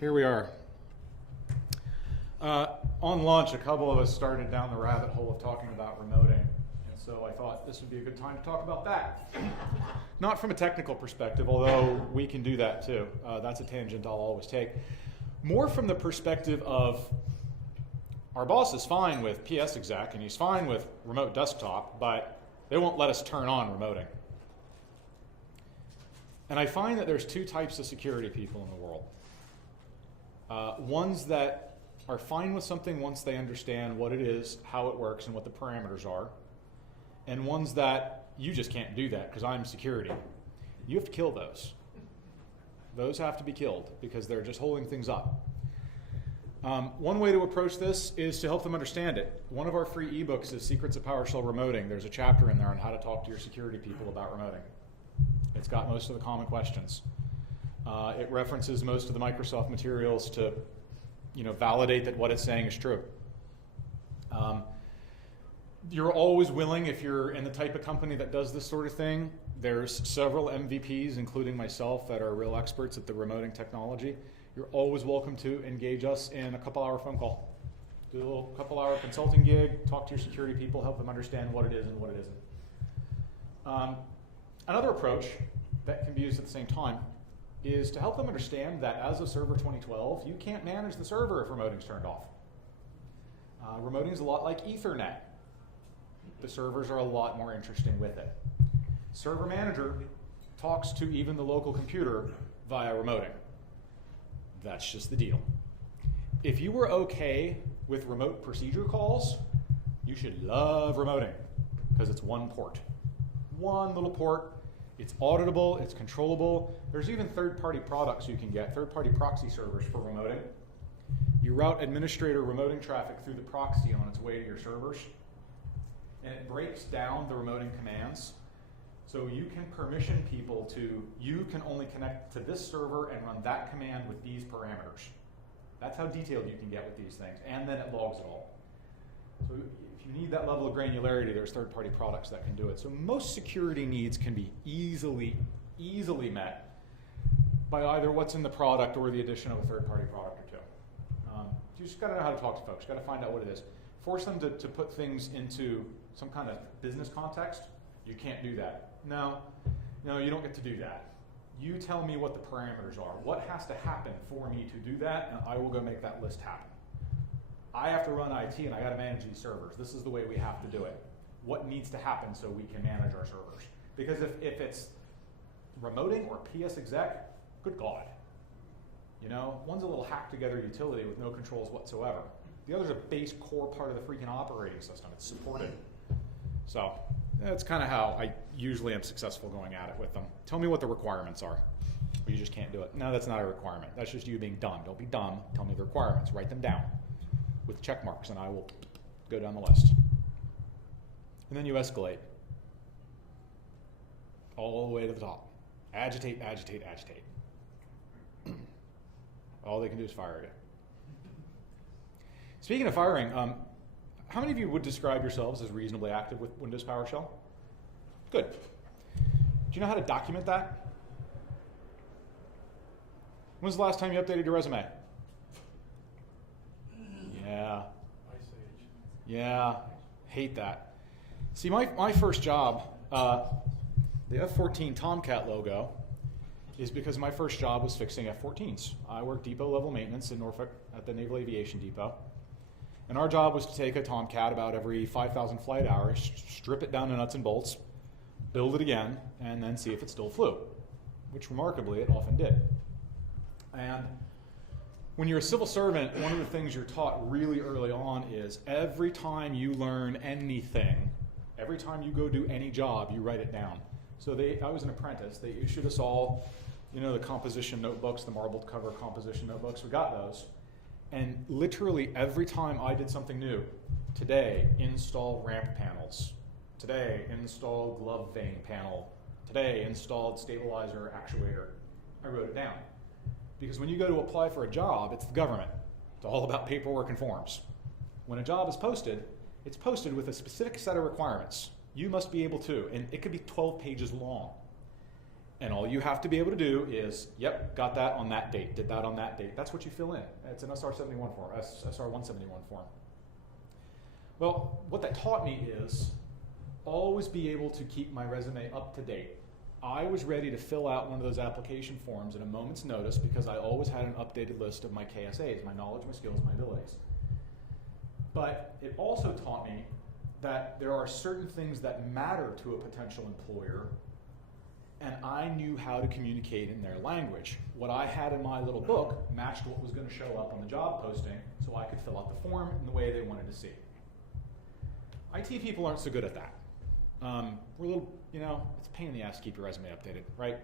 Here we are. On lunch, a couple of us started down the rabbit hole of talking about remoting, and so I thought this would be a good time to talk about that. Not from a technical perspective, although we can do that too. That's a tangent I'll always take. More from the perspective of our boss is fine with PS exec and he's fine with remote desktop, but they won't let us turn on remoting. And I find that there's two types of security people in the world. Ones that are fine with something once they understand what it is, how it works, and what the parameters are. And ones that you just can't do that because I'm security. You have to kill those. Those have to be killed because they're just holding things up. One way to approach this is to help them understand it. One of our free ebooks is Secrets of PowerShell Remoting. There's a chapter in there on how to talk to your security people about remoting. It's got most of the common questions. It references most of the Microsoft materials to validate that what it's saying is true. You're always willing, if you're in the type of company that does this sort of thing, there's several MVPs, including myself, that are real experts at the remoting technology. You're always welcome to engage us in a couple-hour phone call. Do a little couple-hour consulting gig, talk to your security people, help them understand what it is and what it isn't. Another approach that can be used at the same time is to help them understand that as of Server 2012, you can't manage the server if remoting's turned off. Remoting is a lot like Ethernet. The servers are a lot more interesting with it. Server Manager talks to even the local computer via remoting. That's just the deal. If you were okay with remote procedure calls, you should love remoting because it's one port. One little port. It's auditable, it's controllable. There's even third-party products you can get, third-party proxy servers for remoting. You route administrator remoting traffic through the proxy on its way to your servers, and it breaks down the remoting commands. So you can permission people to, you can only connect to this server and run that command with these parameters. That's how detailed you can get with these things, and then it logs it all. So if you need that level of granularity, there's third-party products that can do it. So most security needs can be easily met by either what's in the product or the addition of a third-party product or two. You just got to know how to talk to folks. Got to find out what it is. Force them to put things into some kind of business context. You can't do that. No, you don't get to do that. You tell me what the parameters are. What has to happen for me to do that, and I will go make that list happen. I have to run IT and I got to manage these servers. This is the way we have to do it. What needs to happen so we can manage our servers? Because if it's remoting or PS exec, good God. One's a little hacked together utility with no controls whatsoever. The other's a base core part of the freaking operating system. It's supported. So that's kind of how I usually am successful going at it with them. Tell me what the requirements are. Or you just can't do it. No, that's not a requirement. That's just you being dumb. Don't be dumb. Tell me the requirements. Write them down with check marks, and I will go down the list. And then you escalate all the way to the top. Agitate, agitate, agitate. All they can do is fire you. Speaking of firing, how many of you would describe yourselves as reasonably active with Windows PowerShell? Good. Do you know how to document that? When's the last time you updated your resume? Yeah, hate that. See, my first job, the F-14 Tomcat logo, is because my first job was fixing F-14s. I worked depot level maintenance in Norfolk at the Naval Aviation Depot. And our job was to take a Tomcat about every 5,000 flight hours, strip it down to nuts and bolts, build it again, and then see if it still flew, which remarkably it often did. And when you're a civil servant, one of the things you're taught really early on is every time you learn anything, every time you go do any job, you write it down. So I was an apprentice. They issued us all, the composition notebooks, the marbled cover composition notebooks. We got those. And literally every time I did something new, today, install ramp panels. Today, install glove vane panel. Today, installed stabilizer actuator. I wrote it down. Because when you go to apply for a job, it's the government. It's all about paperwork and forms. When a job is posted, it's posted with a specific set of requirements. You must be able to, and it could be 12 pages long. And all you have to be able to do is, yep, got that on that date, did that on that date. That's what you fill in. It's an SR-71 form, SR-171 form. Well, what that taught me is always be able to keep my resume up to date. I was ready to fill out one of those application forms at a moment's notice because I always had an updated list of my KSAs, my knowledge, my skills, my abilities. But it also taught me that there are certain things that matter to a potential employer, and I knew how to communicate in their language. What I had in my little book matched what was going to show up on the job posting, so I could fill out the form in the way they wanted to see. IT people aren't so good at that. We're a little, it's a pain in the ass to keep your resume updated, right?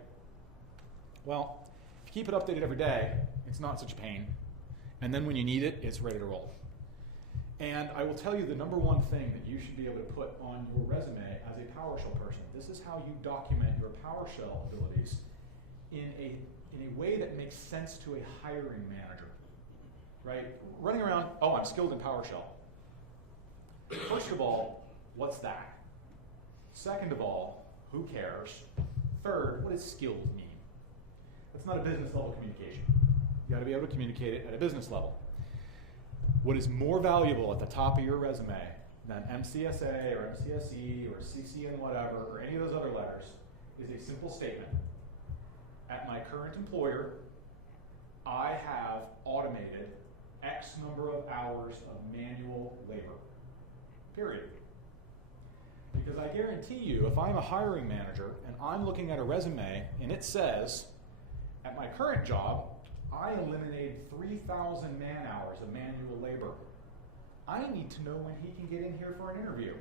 Well, if you keep it updated every day, it's not such a pain. And then when you need it, it's ready to roll. And I will tell you the number one thing that you should be able to put on your resume as a PowerShell person. This is how you document your PowerShell abilities in a way that makes sense to a hiring manager, right? Running around, oh, I'm skilled in PowerShell. First of all, what's that? Second of all, who cares? Third, what does skilled mean? That's not a business level communication. You gotta be able to communicate it at a business level. What is more valuable at the top of your resume than MCSA or MCSE or CCN whatever or any of those other letters is a simple statement. At my current employer, I have automated X number of hours of manual labor, period. Because I guarantee you, if I'm a hiring manager and I'm looking at a resume and it says, at my current job, I eliminated 3,000 man-hours of manual labor. I need to know when he can get in here for an interview.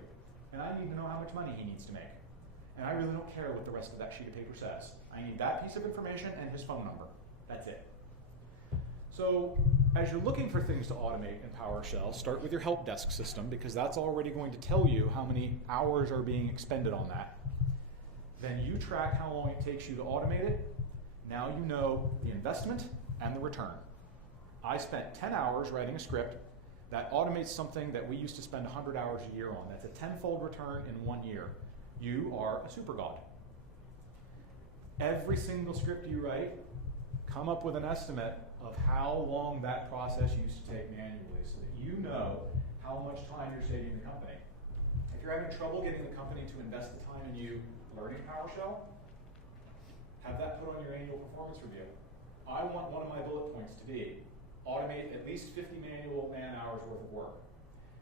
And I need to know how much money he needs to make. And I really don't care what the rest of that sheet of paper says. I need that piece of information and his phone number. That's it. So as you're looking for things to automate in PowerShell, start with your help desk system because that's already going to tell you how many hours are being expended on that. Then you track how long it takes you to automate it. Now you know the investment and the return. I spent 10 hours writing a script that automates something that we used to spend 100 hours a year on. That's a tenfold return in 1 year. You are a super god. Every single script you write, come up with an estimate of how long that process used to take manually so that you know how much time you're saving the company. If you're having trouble getting the company to invest the time in you learning PowerShell, have that put on your annual performance review. I want one of my bullet points to be automate at least 50 manual man-hours worth of work.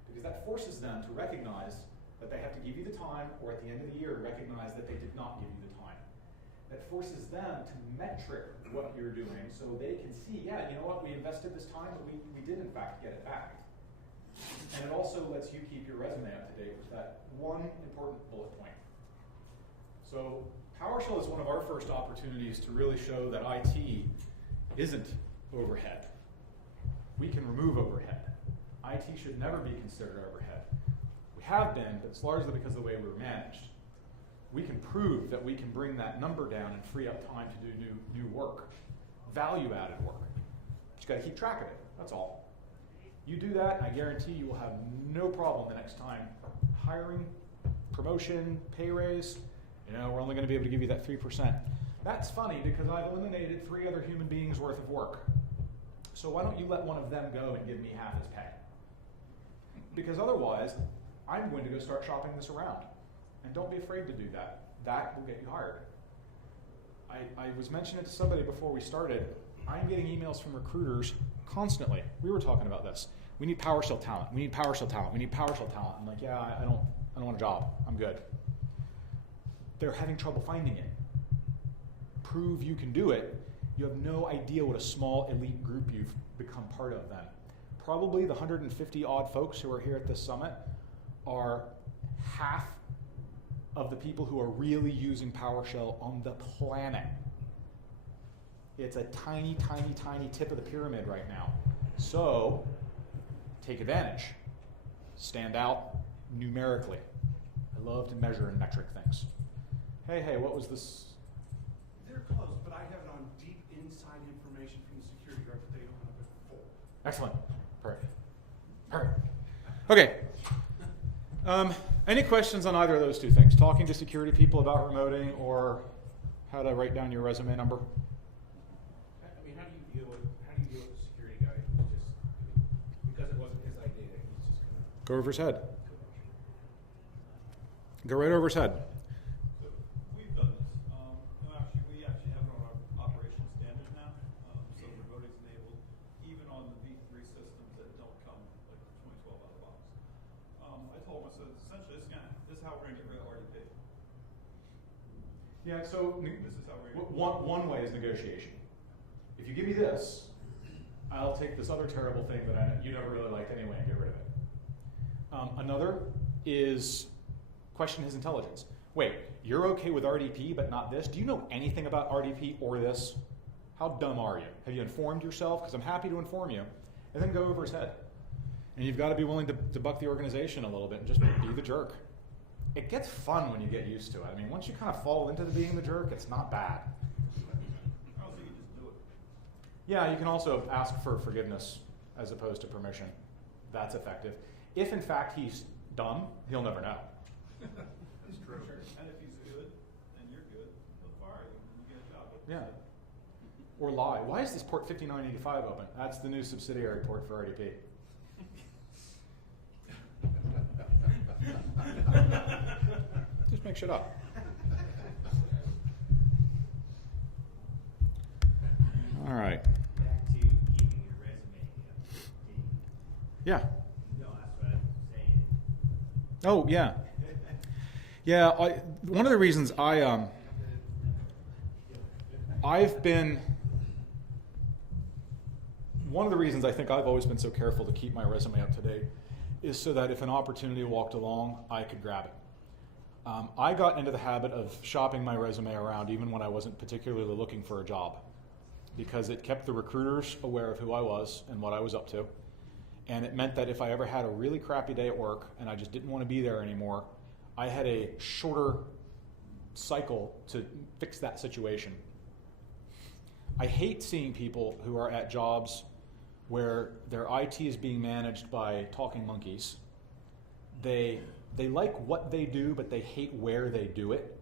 Because that forces them to recognize that they have to give you the time, or at the end of the year, recognize that they did not give you the time. That forces them to metric what you're doing so they can see, yeah, you know what, we invested this time, but we did in fact get it back. And it also lets you keep your resume up to date with that one important bullet point. So PowerShell is one of our first opportunities to really show that IT isn't overhead. We can remove overhead. IT should never be considered overhead. We have been, but it's largely because of the way we were managed. We can prove that we can bring that number down and free up time to do new work, value-added work. But you got to keep track of it, that's all. You do that, I guarantee you will have no problem the next time hiring, promotion, pay raise. We're only going to be able to give you that 3%. That's funny because I've eliminated 3 other human beings worth of work. So why don't you let one of them go and give me half his pay? Because otherwise, I'm going to go start shopping this around. And don't be afraid to do that. That will get you hired. I was mentioning it to somebody before we started. I'm getting emails from recruiters constantly. We were talking about this. We need PowerShell talent. We need PowerShell talent. We need PowerShell talent. I'm like, yeah, I don't want a job. I'm good. They're having trouble finding it. Prove you can do it. You have no idea what a small elite group you've become part of then. Probably the 150 odd folks who are here at this summit are half of the people who are really using PowerShell on the planet. It's a tiny, tiny, tiny tip of the pyramid right now. So take advantage. Stand out numerically. I love to measure and metric things. Hey, what was this? They're close, but I have it on deep inside information from the security guard that they don't have it full. Excellent. Perfect. Okay. Any questions on either of those two things? Talking to security people about remoting or how to write down your resume number? I mean, how do you deal with the security guy who's just, because it wasn't his idea, he's just gonna Go over his head. Go right over his head. So we've done this. No, actually, we actually have it on our operations standards now. So remote is enabled even on the V3 systems that don't come like 2012 out of the box. I told him, I said, essentially, this is how we're going to get rid of RDP. Yeah, so This is how we're going to one way is negotiation. If you give me this, I'll take this other terrible thing that you never really liked anyway and get rid of it. Another is question his intelligence. Wait, you're okay with RDP but not this? Do you know anything about RDP or this? How dumb are you? Have you informed yourself? Because I'm happy to inform you. And then go over his head. And you've got to be willing to buck the organization a little bit and just be the jerk. It gets fun when you get used to it. I mean, once you kind of fall into being the jerk, it's not bad. I don't think you just do it. Yeah, you can also ask for forgiveness as opposed to permission. That's effective. If in fact he's dumb, he'll never know. It's true. And if he's good and you're good, he'll fire you when you get a job. Yeah. Or lie. Why is this port 5985 open? That's the new subsidiary port for RDP. Just make shit up. All right. Back to keeping your resume updated. Yeah. No, that's what I'm saying. Oh, yeah. Yeah, one of the reasons one of the reasons I think I've always been so careful to keep my resume up to date is so that if an opportunity walked along, I could grab it. I got into the habit of shopping my resume around even when I wasn't particularly looking for a job, because it kept the recruiters aware of who I was and what I was up to. And it meant that if I ever had a really crappy day at work and I just didn't want to be there anymore, I had a shorter cycle to fix that situation. I hate seeing people who are at jobs where their IT is being managed by talking monkeys. They like what they do, but they hate where they do it,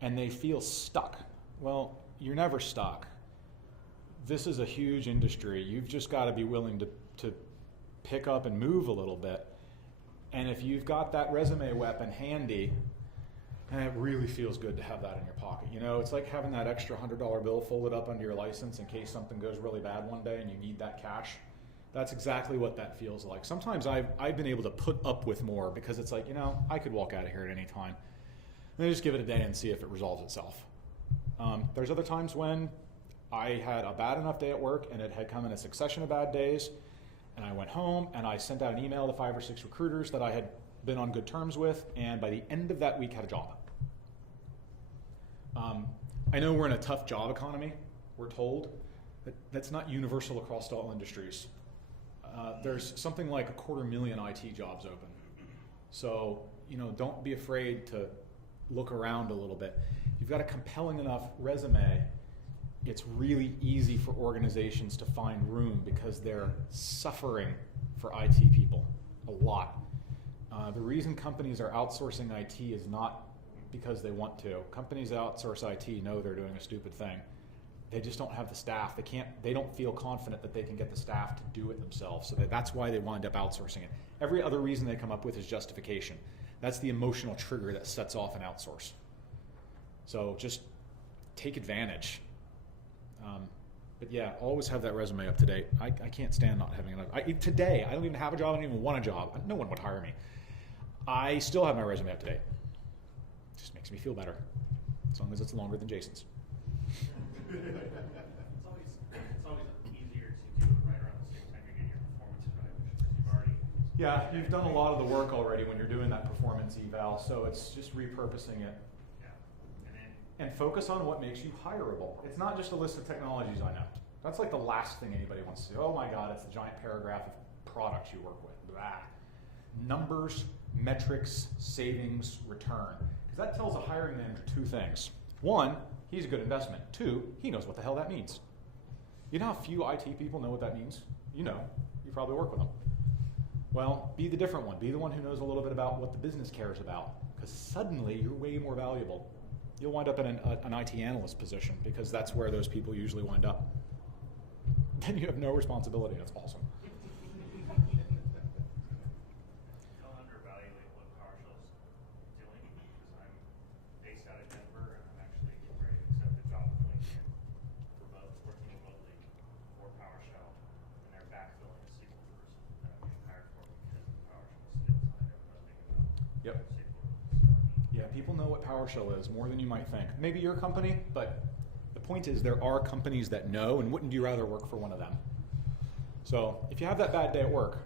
and they feel stuck. Well, you're never stuck. This is a huge industry. You've just got to be willing to pick up and move a little bit. And if you've got that resume weapon handy, and it really feels good to have that in your pocket. You know, it's like having that extra $100 bill folded up under your license in case something goes really bad one day and you need that cash. That's exactly what that feels like. Sometimes I've been able to put up with more because it's like, you know, I could walk out of here at any time. And then just give it a day and see if it resolves itself. There's other times when I had a bad enough day at work and it had come in a succession of bad days, and I went home and I sent out an email to 5 or 6 recruiters that I had been on good terms with, and by the end of that week had a job. I know we're in a tough job economy, we're told, but that's not universal across all industries. There's something like 250,000 IT jobs open. So, you know, don't be afraid to look around a little bit. If you've got a compelling enough resume, it's really easy for organizations to find room because they're suffering for IT people a lot. The reason companies are outsourcing IT is not because they want to. Companies that outsource IT know they're doing a stupid thing. They just don't have the staff. They don't feel confident that they can get the staff to do it themselves. So that's why they wind up outsourcing it. Every other reason they come up with is justification. That's the emotional trigger that sets off an outsource. So just take advantage. But yeah, always have that resume up to date. I can't stand not having it. Today, I don't even have a job. I don't even want a job. No one would hire me. I still have my resume up to date. Just makes me feel better, as long as it's longer than Jason's. It's always easier to do it right around the same time you're getting your performance evaluation, because you've already. Yeah, you've done a lot of the work already when you're doing that performance eval, so it's just repurposing it. Yeah. And focus on what makes you hireable. It's not just a list of technologies I know. That's like the last thing anybody wants to see. Oh my God, it's the giant paragraph of products you work with. Blah. Numbers, metrics, savings, return. Because that tells a hiring manager 2 things. 1, he's a good investment. 2, he knows what the hell that means. You know how few IT people know what that means? You know. You probably work with them. Well, be the different one. Be the one who knows a little bit about what the business cares about. Because suddenly you're way more valuable. you'll wind up in an IT analyst position because that's where those people usually wind up. Then you have no responsibility. That's awesome. Don't undervalue what PowerShell is doing, because I'm based out of Denver and I'm actually getting ready to accept a job with LinkedIn, working remotely for PowerShell, and they're backfilling a SQL person that I'm getting hired for because of the PowerShell skills that I never know anything about. Yep. SQL. So I mean, Yeah, people know what PowerShell is more than you might think. Maybe your company, but the point is there are companies that know, and wouldn't you rather work for one of them? So if you have that bad day at work,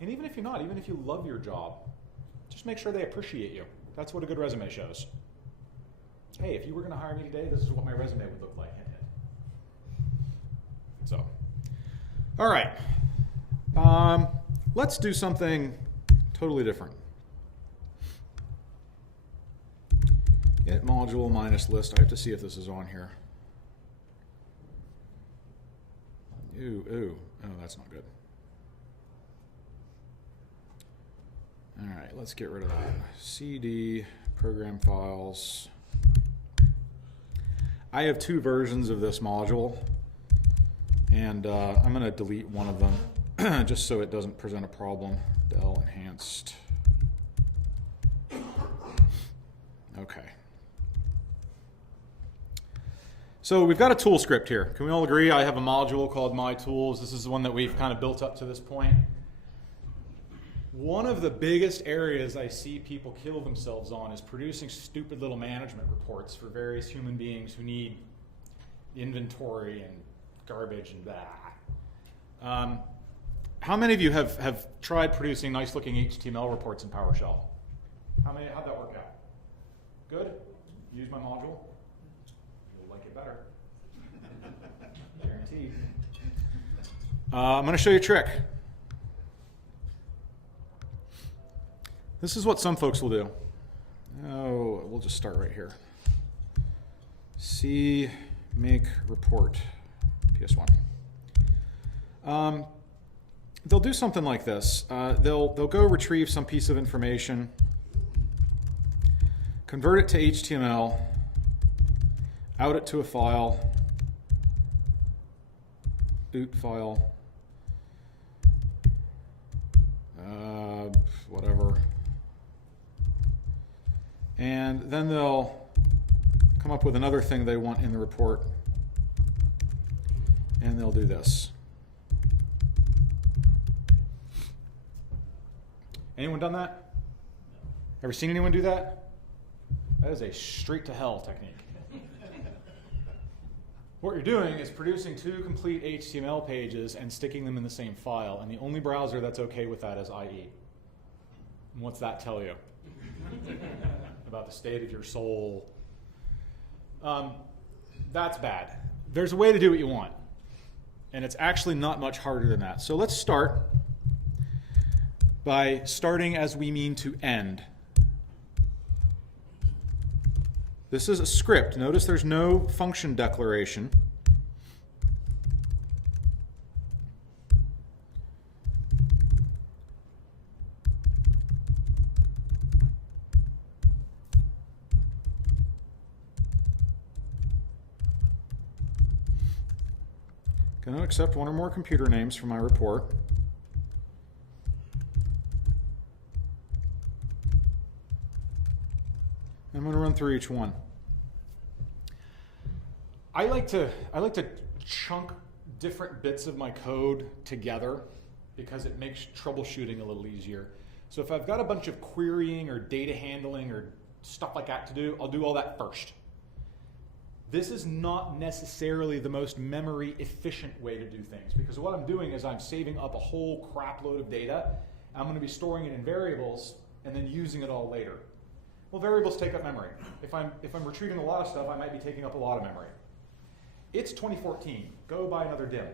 and even if you're not, even if you love your job, just make sure they appreciate you. That's what a good resume shows. Hey, if you were going to hire me today, this is what my resume would look like. Hint, hint. So, all right. Let's do something totally different. Get module minus list. I have to see if this is on here. Ooh. Oh, that's not good. All right, let's get rid of that. CD, program files. I have 2 versions of this module, and I'm going to delete one of them just so it doesn't present a problem. Del enhanced. Okay. So we've got a tool script here. Can we all agree? I have a module called My Tools. This is the one that we've kind of built up to this point. One of the biggest areas I see people kill themselves on is producing stupid little management reports for various human beings who need inventory and garbage and blah. How many of you have tried producing nice looking HTML reports in PowerShell? How'd that work out? Good? Use my module? You'll like it better. Guaranteed. I'm going to show you a trick. This is what some folks will do. Oh, we'll just start right here. C make report PS1. They'll do something like this. They'll go retrieve some piece of information, convert it to HTML, out it to a file, boot file, whatever. And then they'll come up with another thing they want in the report, and they'll do this. Anyone done that? Ever seen anyone do that? That is a straight to hell technique. What you're doing is producing 2 complete HTML pages and sticking them in the same file, and the only browser that's okay with that is IE. And what's that tell you? About the state of your soul. That's bad. There's a way to do what you want, and it's actually not much harder than that. So let's start by starting as we mean to end. This is a script. Notice there's no function declaration. Going to accept 1 or more computer names for my report. I'm going to run through each one. I like to chunk different bits of my code together because it makes troubleshooting a little easier. So if I've got a bunch of querying or data handling or stuff like that to do, I'll do all that first. This is not necessarily the most memory efficient way to do things, because what I'm doing is I'm saving up a whole crap load of data. I'm going to be storing it in variables and then using it all later. Well, variables take up memory. If I'm retrieving a lot of stuff, I might be taking up a lot of memory. It's 2014. Go buy another DIMM.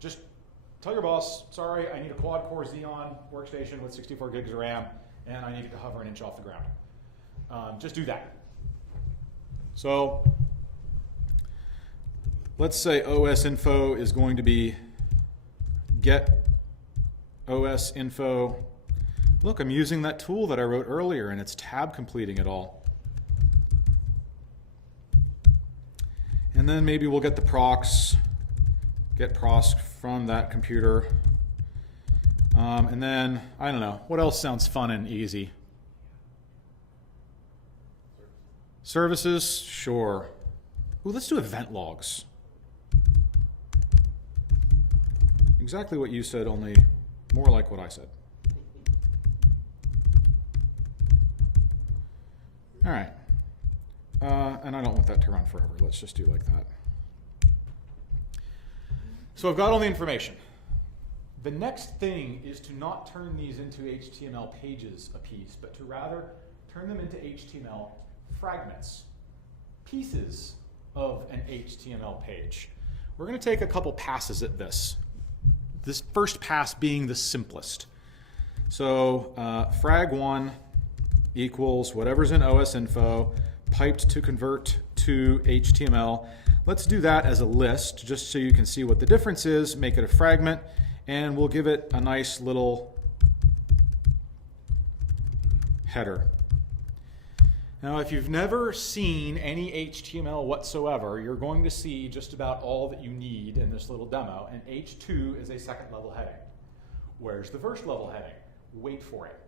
Just tell your boss, sorry, I need a quad-core Xeon workstation with 64 gigs of RAM, and I need it to hover an inch off the ground. Just do that. So let's say OS info is going to be get OS info. Look, I'm using that tool that I wrote earlier, and it's tab completing it all. And then maybe we'll get the procs, get procs from that computer. And then, I don't know, what else sounds fun and easy? Services, sure. Ooh, let's do event logs. Exactly what you said, only more like what I said. All right. And I don't want that to run forever. Let's just do like that. So I've got all the information. The next thing is to not turn these into HTML pages a piece, but to rather turn them into HTML fragments, pieces of an HTML page. We're going to take a couple passes at this. This first pass being the simplest. So frag1 equals whatever's in OS info, piped to convert to HTML. Let's do that as a list, just so you can see what the difference is. Make it a fragment, and we'll give it a nice little header. Now, if you've never seen any HTML whatsoever, you're going to see just about all that you need in this little demo, and H2 is a second level heading. Where's the first level heading? Wait for it.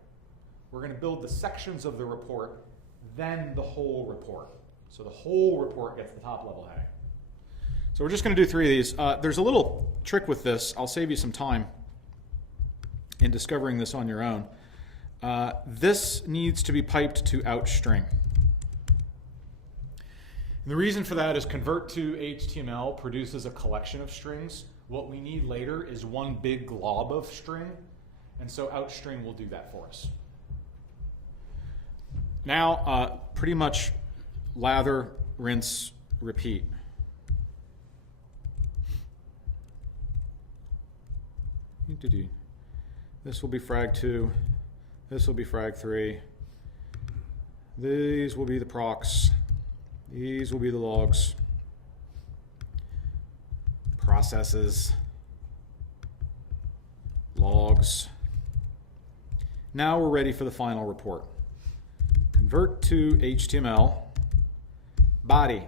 We're going to build the sections of the report, then the whole report. So the whole report gets the top level heading. So we're just going to do 3 of these. There's a little trick with this. I'll save you some time in discovering this on your own. This needs to be piped to outstring. And the reason for that is convert to HTML produces a collection of strings. What we need later is one big glob of string, and so outstring will do that for us. Now, pretty much lather, rinse, repeat. This will be frag 2. This will be frag 3. These will be the procs. These will be the logs. Processes. Logs. Now we're ready for the final report. Convert to HTML. Body.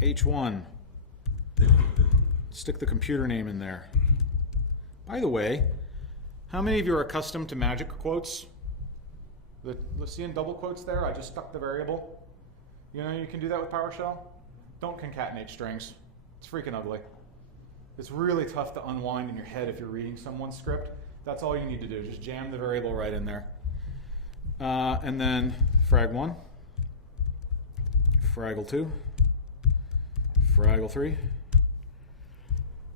H1. Stick the computer name in there. By the way, how many of you are accustomed to magic quotes? Seeing double quotes there? I just stuck the variable. You know you can do that with PowerShell? Don't concatenate strings. It's freaking ugly. It's really tough to unwind in your head if you're reading someone's script. That's all you need to do. Just jam the variable right in there. And then frag1, fraggle2, fraggle3,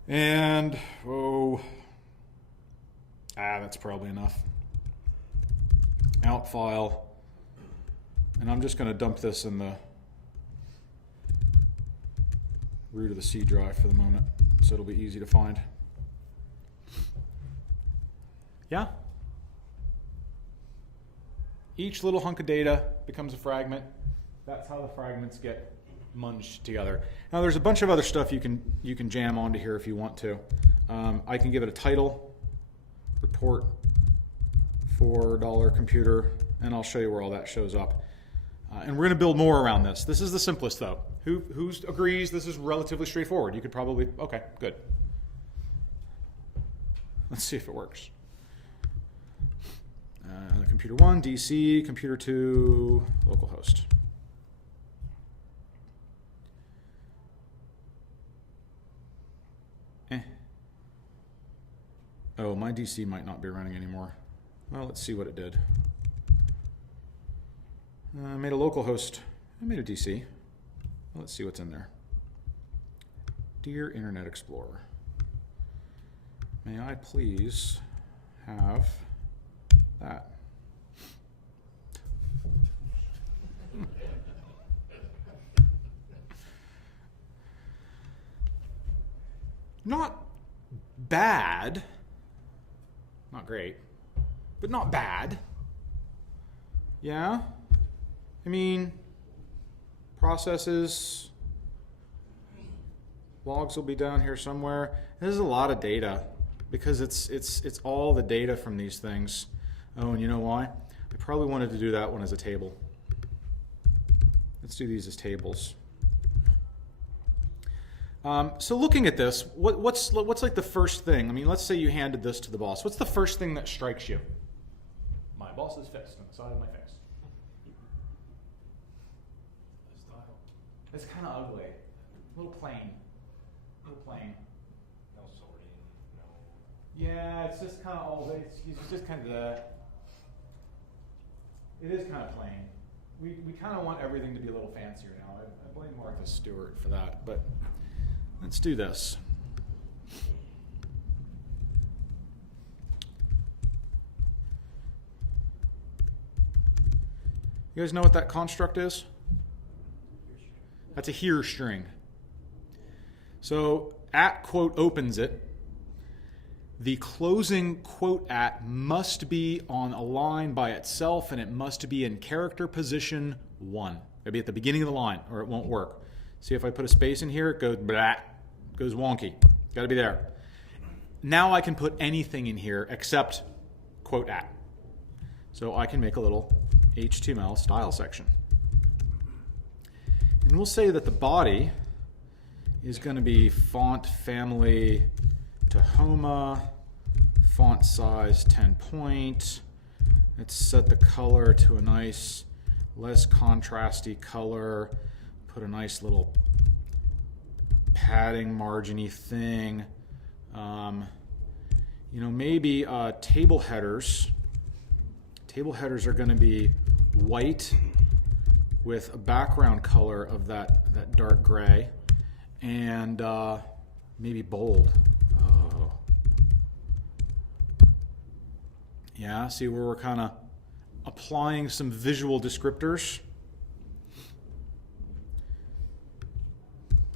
and that's probably enough. Out file, and I'm just going to dump this in the root of the C drive for the moment, so it'll be easy to find. Yeah? Each little hunk of data becomes a fragment. That's how the fragments get munged together. Now there's a bunch of other stuff you can jam onto here if you want to. I can give it a title, report, $4 computer, and I'll show you where all that shows up. And we're going to build more around this. This is the simplest though. Who agrees this is relatively straightforward? You could probably, okay, good. Let's see if it works. Computer 1, DC, computer 2, localhost. Oh, my DC might not be running anymore. Well, let's see what it did. I made a localhost. I made a DC. Well, let's see what's in there. Dear Internet Explorer, may I please have that? Not bad. Not great, but not bad. Yeah? I mean, processes, logs will be down here somewhere. This is a lot of data because it's all the data from these things. Oh, and you know why? I probably wanted to do that one as a table. Let's do these as tables. So looking at this, what's like the first thing? I mean, let's say you handed this to the boss. What's the first thing that strikes you? My boss's fist on the side of my face. It's kind of ugly. A little plain. A little plain. No sorting, no. Yeah, it's just kind of all. It's just kind of that. It is kind of plain. We kind of want everything to be a little fancier now. I blame Martha Stewart for that, but let's do this. You guys know what that construct is? That's a here string. So at quote opens it. The closing quote at must be on a line by itself, and it must be in character position 1. It'll be at the beginning of the line, or it won't work. See, if I put a space in here, it goes blah, goes wonky. Got to be there. Now I can put anything in here except quote at. So I can make a little HTML style section. And we'll say that the body is going to be font family Tahoma, font size 10 point. Let's set the color to a nice, less contrasty color. Put a nice little padding margin-y thing. Maybe table headers. Table headers are going to be white with a background color of that dark gray, and maybe bold. Oh. Yeah, see where we're kind of applying some visual descriptors.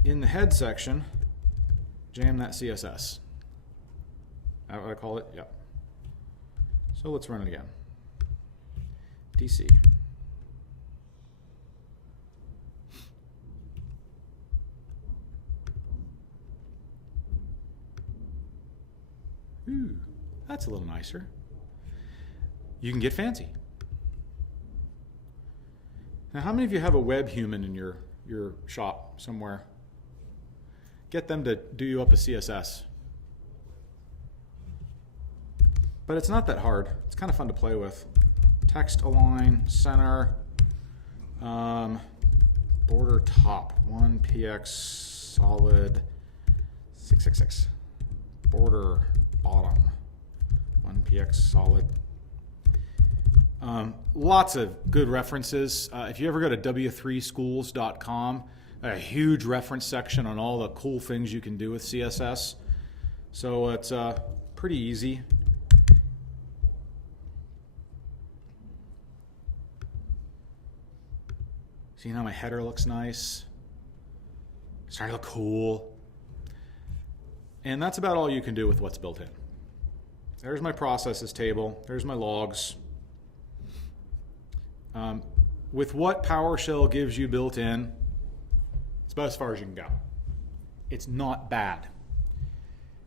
In the head section, jam that CSS. Is that what I call it? Yep. So let's run it again. DC. Ooh, that's a little nicer. You can get fancy. Now, how many of you have a web human in your shop somewhere? Get them to do you up a CSS. But it's not that hard. It's kind of fun to play with. Text align, center, border top, 1px solid 666. Border bottom, 1px solid. Lots of good references. If you ever go to w3schools.com, a huge reference section on all the cool things you can do with CSS. So it's pretty easy. See how my header looks nice? Starting to look cool. And that's about all you can do with what's built in. There's my processes table. There's my logs. With what PowerShell gives you built in, it's about as far as you can go. It's not bad.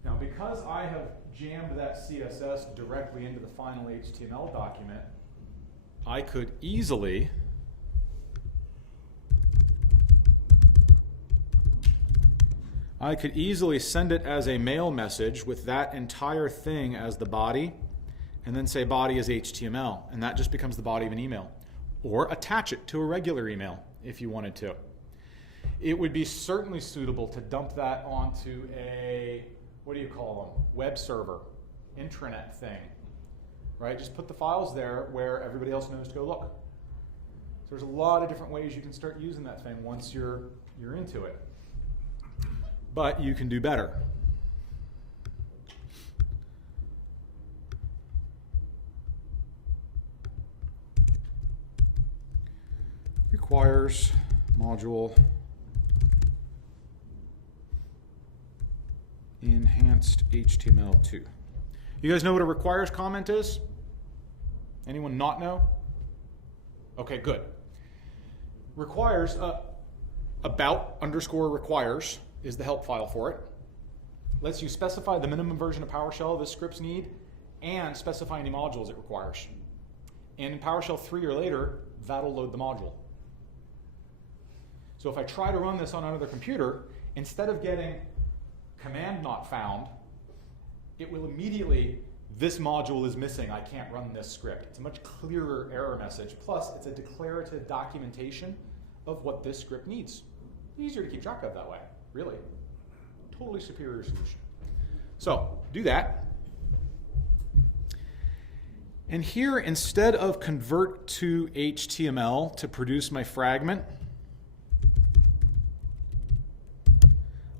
Now, because I have jammed that CSS directly into the final HTML document, I could easily send it as a mail message with that entire thing as the body, and then say body is HTML, and that just becomes the body of an email. Or attach it to a regular email if you wanted to. It would be certainly suitable to dump that onto a, what do you call them, web server, intranet thing, right? Just put the files there where everybody else knows to go look. So there's a lot of different ways you can start using that thing once you're into it. But you can do better. Requires module enhanced HTML2. You guys know what a requires comment is? Anyone not know? Okay, good. Requires, about _ requires is the help file for it. Lets you specify the minimum version of PowerShell this scripts need and specify any modules it requires. And in PowerShell 3 or later, that'll load the module. So if I try to run this on another computer instead of getting command not found, it will immediately, this module is missing, I can't run this script. It's a much clearer error message. Plus, it's a declarative documentation of what this script needs. Easier to keep track of that way, really. Totally superior solution. So, do that. And here, instead of convert to HTML to produce my fragment,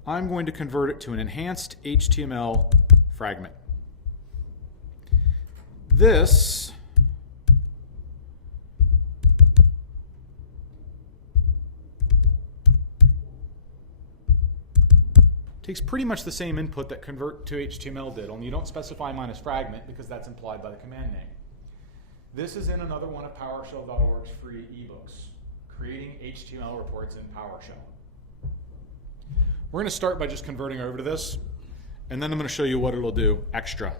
I'm going to convert it to an enhanced HTML fragment. This takes pretty much the same input that convert to HTML did, only you don't specify minus fragment because that's implied by the command name. This is in another one of PowerShell.org's free ebooks, Creating HTML Reports in PowerShell. We're going to start by just converting over to this, and then I'm going to show you what it'll do extra.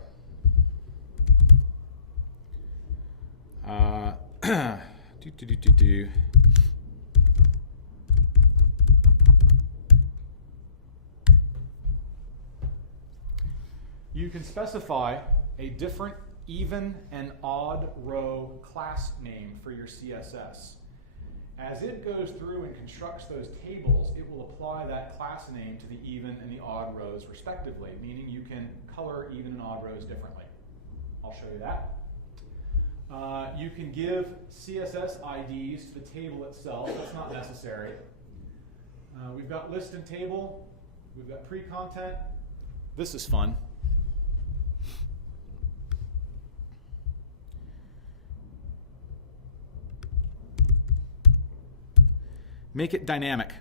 You can specify a different even and odd row class name for your CSS. As it goes through and constructs those tables, it will apply that class name to the even and the odd rows respectively, meaning you can color even and odd rows differently. I'll show you that. You can give CSS IDs to the table itself. That's not necessary. We've got list and table. We've got pre-content. This is fun. Make it dynamic.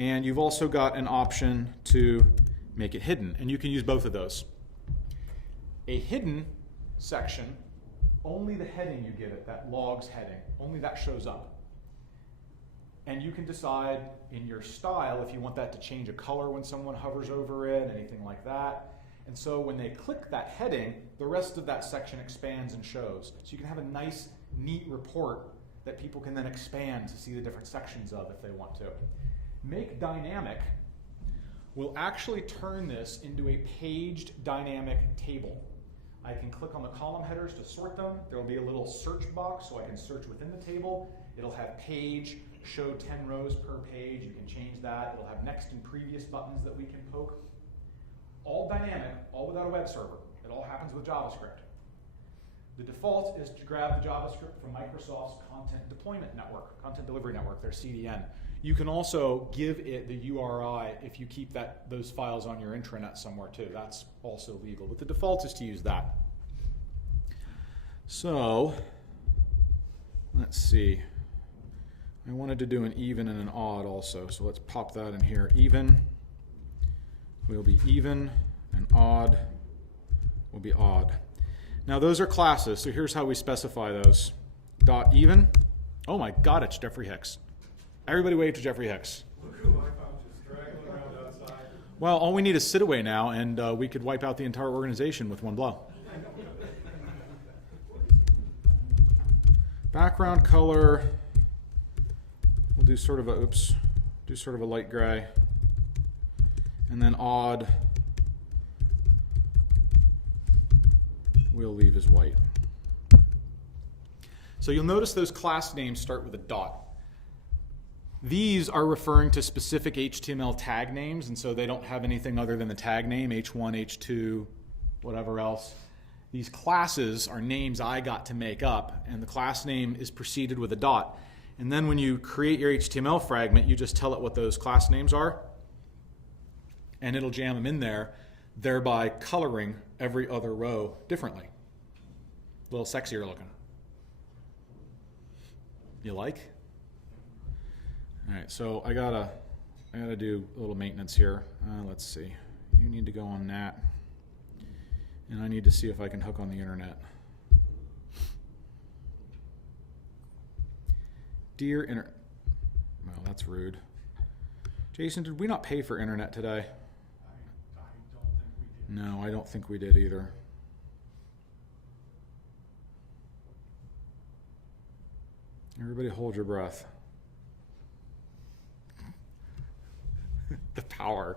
And you've also got an option to make it hidden, and you can use both of those. A hidden section, only the heading you give it, that logs heading, only that shows up. And you can decide in your style if you want that to change a color when someone hovers over it, anything like that. And so when they click that heading, the rest of that section expands and shows. So you can have a nice, neat report that people can then expand to see the different sections of if they want to. Make dynamic will actually turn this into a paged dynamic table. I can click on the column headers to sort them. There will be a little search box so I can search within the table. It'll have page, show 10 rows per page. You can change that. It'll have next and previous buttons that we can poke. All dynamic, all without a web server. It all happens with JavaScript. The default is to grab the JavaScript from Microsoft's Content Deployment Network, Content Delivery Network, their CDN. You can also give it the URI if you keep those files on your intranet somewhere too. That's also legal, but the default is to use that. So, let's see. I wanted to do an even and an odd also, so let's pop that in here. Even will be even, and odd will be odd. Now those are classes, so here's how we specify those. Dot even. Oh my God, it's Jeffrey Hicks. Everybody wave to Jeffrey Hicks. Look who I found just straggling around outside. Well, all we need is sit away now, and we could wipe out the entire organization with one blow. Background color. We'll do sort of a light gray, and then odd. We'll leave as white. So you'll notice those class names start with a dot. These are referring to specific HTML tag names, and so they don't have anything other than the tag name, H1, H2, whatever else. These classes are names I got to make up, and the class name is preceded with a dot. And then when you create your HTML fragment, you just tell it what those class names are, and it'll jam them in there, thereby coloring every other row differently. A little sexier looking. You like? All right, so I gotta do a little maintenance here. Let's see. You need to go on that, and I need to see if I can hook on the internet. Dear internet. Well, that's rude. Jason, did we not pay for internet today? No, I don't think we did either. Everybody hold your breath. The power.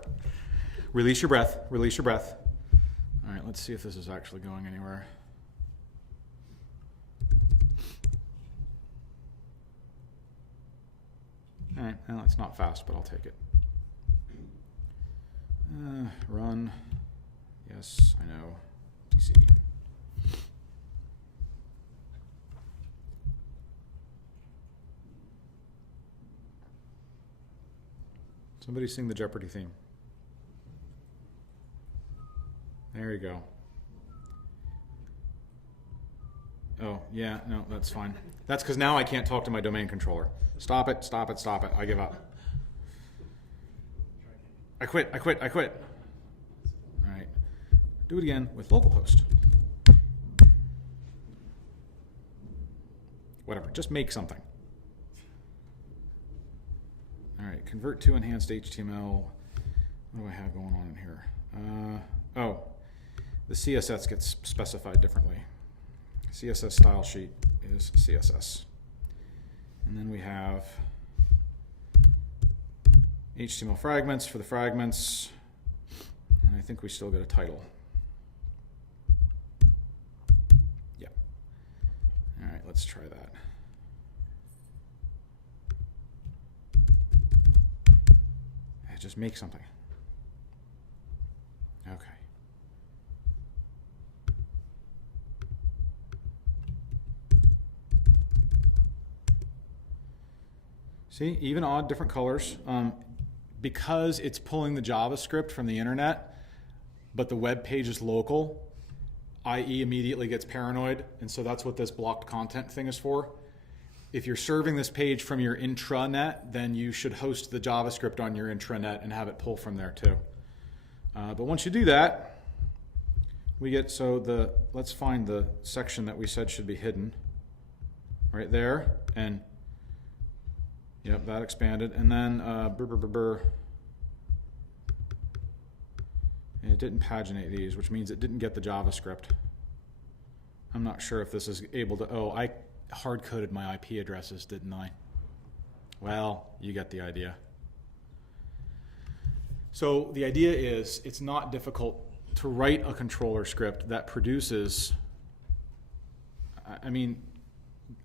Release your breath. Release your breath. All right, let's see if this is actually going anywhere. All right, well, it's not fast, but I'll take it. Run. Yes, I know. DC. Somebody sing the Jeopardy theme. There you go. Oh, yeah, no, that's fine. That's because now I can't talk to my domain controller. Stop it, stop it, stop it. I give up. I quit. All right. Do it again with localhost. Whatever, just make something. All right, convert to enhanced HTML. What do I have going on in here? Oh, the CSS gets specified differently. CSS style sheet is CSS. And then we have HTML fragments for the fragments. And I think we still get a title. Yeah. All right, let's try that. Just make something. Okay. See, even odd different colors. Because it's pulling the JavaScript from the internet, but the web page is local, IE immediately gets paranoid, and so that's what this blocked content thing is for. If you're serving this page from your intranet, then you should host the JavaScript on your intranet and have it pull from there too. But once you do that, we get, let's find the section that we said should be hidden. Right there, and yep, that expanded. And then, it didn't paginate these, which means it didn't get the JavaScript. I'm not sure if this is able to, I hard-coded my IP addresses, didn't I? Well, you get the idea. So the idea is it's not difficult to write a controller script that produces, I mean,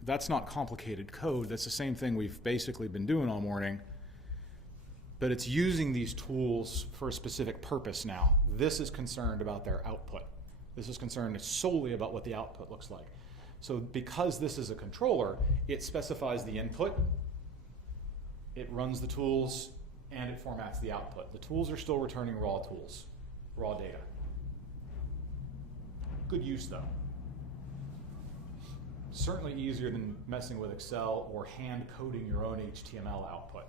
that's not complicated code. That's the same thing we've basically been doing all morning. But it's using these tools for a specific purpose now. This is concerned about their output. This is concerned solely about what the output looks like. So because this is a controller, it specifies the input, it runs the tools, and it formats the output. The tools are still returning raw tools, raw data. Good use though. Certainly easier than messing with Excel or hand coding your own HTML output.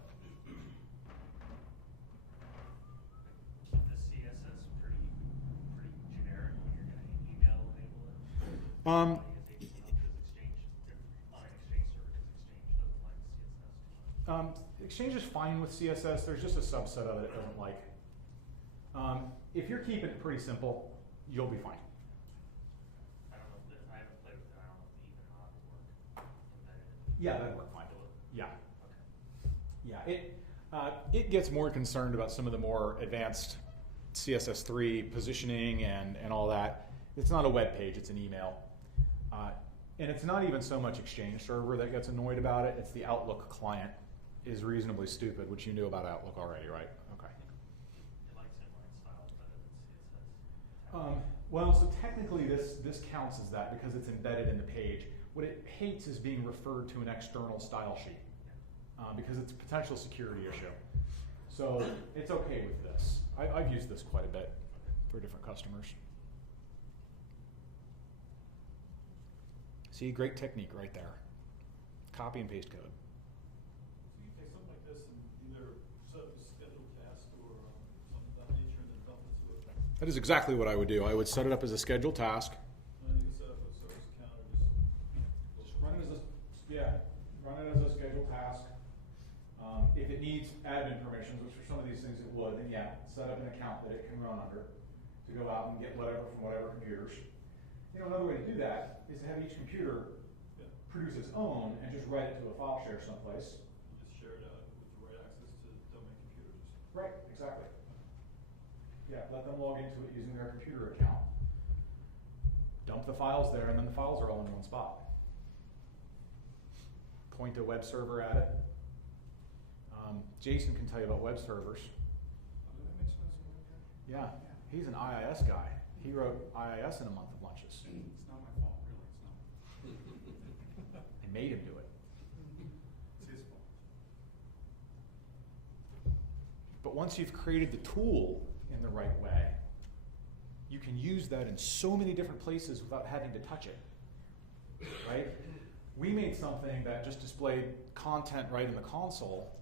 The CSS pretty generic when you're going to email enable it. Exchange is fine with CSS. There's just a subset of it doesn't like. If you're keeping it pretty simple, you'll be fine. I don't know if I haven't played with it. I don't know if the even odd would work embedded. Yeah, that'd work fine. Yeah. Okay. Yeah, it gets more concerned about some of the more advanced CSS3 positioning and all that. It's not a web page, it's an email. And it's not even so much Exchange Server that gets annoyed about it, it's the Outlook client is reasonably stupid, which you knew about Outlook already, right? Okay. It likes inline style better than CSS. Well, so technically this counts as that because it's embedded in the page. What it hates is being referred to an external style sheet because it's a potential security issue. So it's okay with this. I've used this quite a bit for different customers. See, great technique right there. Copy and paste code. So you take something like this and either set up a scheduled task or something of that nature and then dump it to it. That is exactly what I would do. I would set it up as a scheduled task. And then you can set up a service account or just Run it as a scheduled task. If it needs admin permissions, which for some of these things it would, then yeah, set up an account that it can run under to go out and get whatever from whatever computers. Another way to do that is to have each computer produce its own and just write it to a file share someplace. just share it out with the right access to domain computers. Right, Exactly. Yeah, let them log into it using their computer account. Dump the files there, and then the files are all in one spot. Point a web server at it. Jason can tell you about web servers. That makes sense. Okay. Yeah, he's an IIS guy. He wrote IIS in a month of lunches. It's not my fault, really, it's not. They made him do it. It's his fault. But once you've created the tool in the right way, you can use that in so many different places without having to touch it, right? We made something that just displayed content right in the console,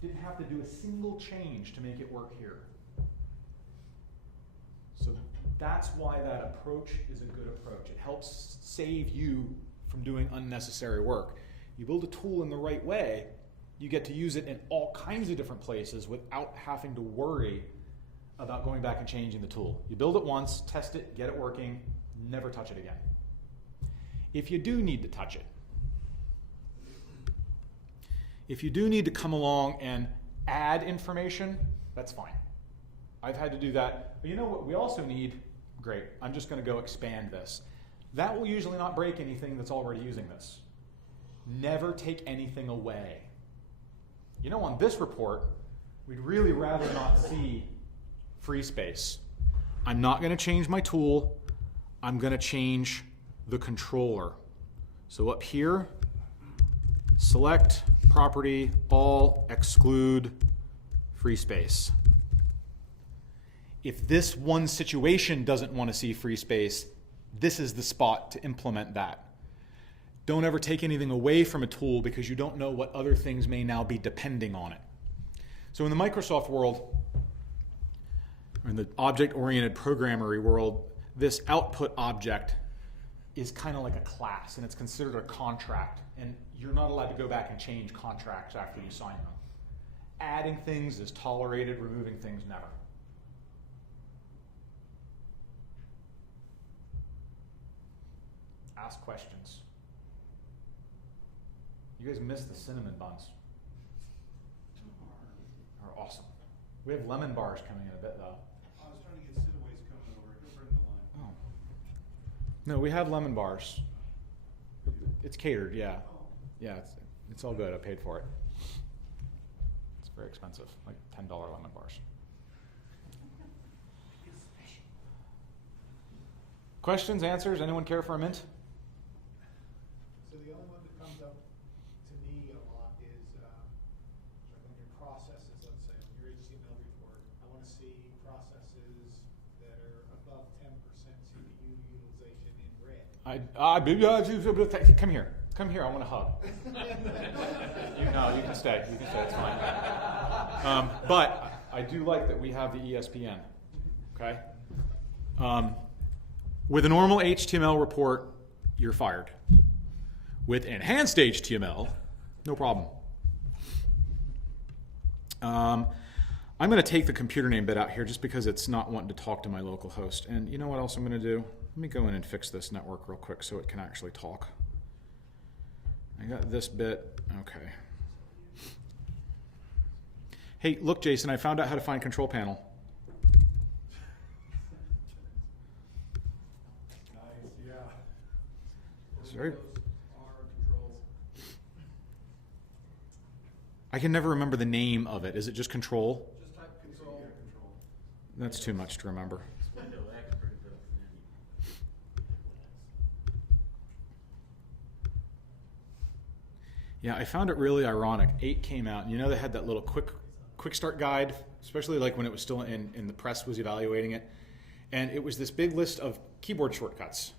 didn't have to do a single change to make it work here. So that's why that approach is a good approach. It helps save you from doing unnecessary work. You build a tool in the right way, you get to use it in all kinds of different places without having to worry about going back and changing the tool. You build it once, test it, get it working, never touch it again. If you do need to touch it, if you do need to come along and add information, that's fine. I've had to do that. But you know what we also need? Great, I'm just going to go expand this. That will usually not break anything that's already using this. Never take anything away. You know, on this report, we'd really rather not see free space. I'm not going to change my tool. I'm going to change the controller. So up here, select property, all, exclude free space. If this one situation doesn't want to see free space, this is the spot to implement that. Don't ever take anything away from a tool because you don't know what other things may now be depending on it. So in the Microsoft world, or in the object-oriented programmery world, this output object is kind of like a class, and it's considered a contract, and you're not allowed to go back and change contracts after you sign them. Adding things is tolerated, removing things never. Ask questions. You guys missed the cinnamon buns. Are awesome. We have lemon bars coming in a bit though. I was trying to get Sidaway's coming over. He'll bring the line. Oh. No, we have lemon bars. It's catered, yeah. Oh. Yeah, it's all good. I paid for it. It's very expensive, like $10 lemon bars. Questions, answers? Anyone care for a mint? So the only one that comes up to me a lot is like on your processes, let's say, on your HTML report, I want to see processes that are above 10% CPU utilization in red. Come here. Come here. I want to hug. You can stay. You can stay. It's fine. But I do like that we have the ESPN. Okay. With a normal HTML report, you're fired. With enhanced HTML, no problem. I'm going to take the computer name bit out here just because it's not wanting to talk to my local host. And you know what else I'm going to do? Let me go in and fix this network real quick so it can actually talk. I got this bit. Okay. Hey, look, Jason, I found out how to find control panel. Nice, yeah. Sorry. Those are controls. I can never remember the name of it. Is it just control? Just type control. Yeah, control. That's too much to remember. Yeah, I found it really ironic. 8 came out, and you know they had that little quick start guide, especially like when it was still in the press was evaluating it. And it was this big list of keyboard shortcuts.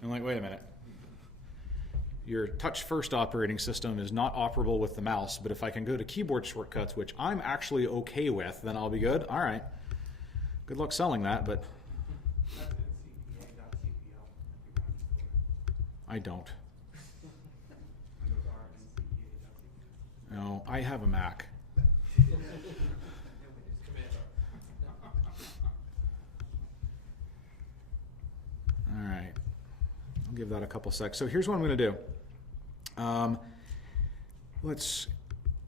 And I'm like, wait a minute. Your touch first operating system is not operable with the mouse, but if I can go to keyboard shortcuts, which I'm actually okay with, then I'll be good. All right. Good luck selling that, but That's at cpa.cpl. I don't. Windows R and cpa.cpl. No, I have a Mac. All right. I'll give that a couple secs. So here's what I'm going to do. Let's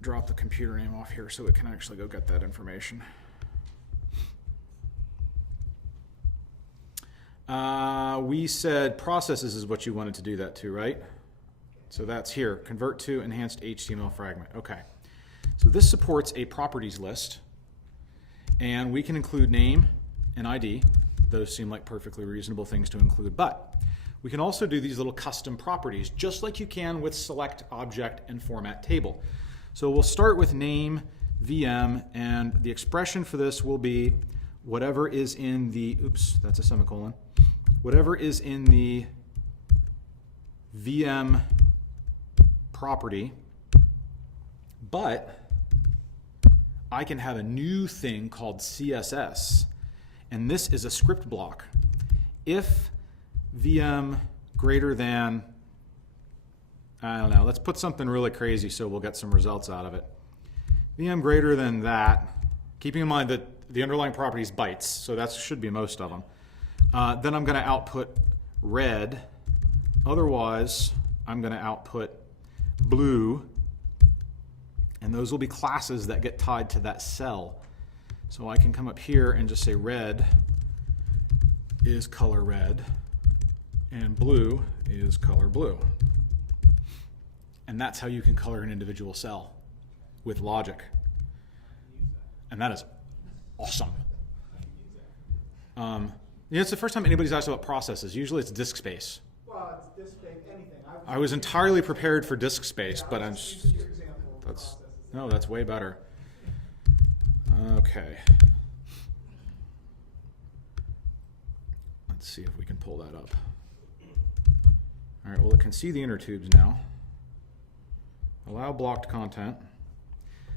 drop the computer name off here so it can actually go get that information. We said processes is what you wanted to do that to, right? So that's here, convert to enhanced HTML fragment. Okay. So this supports a properties list, and we can include name and ID. Those seem like perfectly reasonable things to include, but we can also do these little custom properties, just like you can with select object and format table. So we'll start with name VM, and the expression for this will be whatever is in the, oops, that's a semicolon, whatever is in the VM property, but I can have a new thing called CSS, and this is a script block. If VM greater than, I don't know, let's put something really crazy so we'll get some results out of it. VM greater than that, keeping in mind that the underlying property is bytes, so that should be most of them. Then I'm going to output red. Otherwise, I'm going to output blue. And those will be classes that get tied to that cell. So I can come up here and just say red is color red, and blue is color blue. And that's how you can color an individual cell with logic. And that is awesome. It's the first time anybody's asked about processes. Usually it's disk space. Well, it's disk space, anything. I was entirely prepared for disk space, Yeah, but I I'm. was just using your example of processes. No, that's way better. Okay. Let's see if we can pull that up. All right, well, it can see the inner tubes now. Allow blocked content.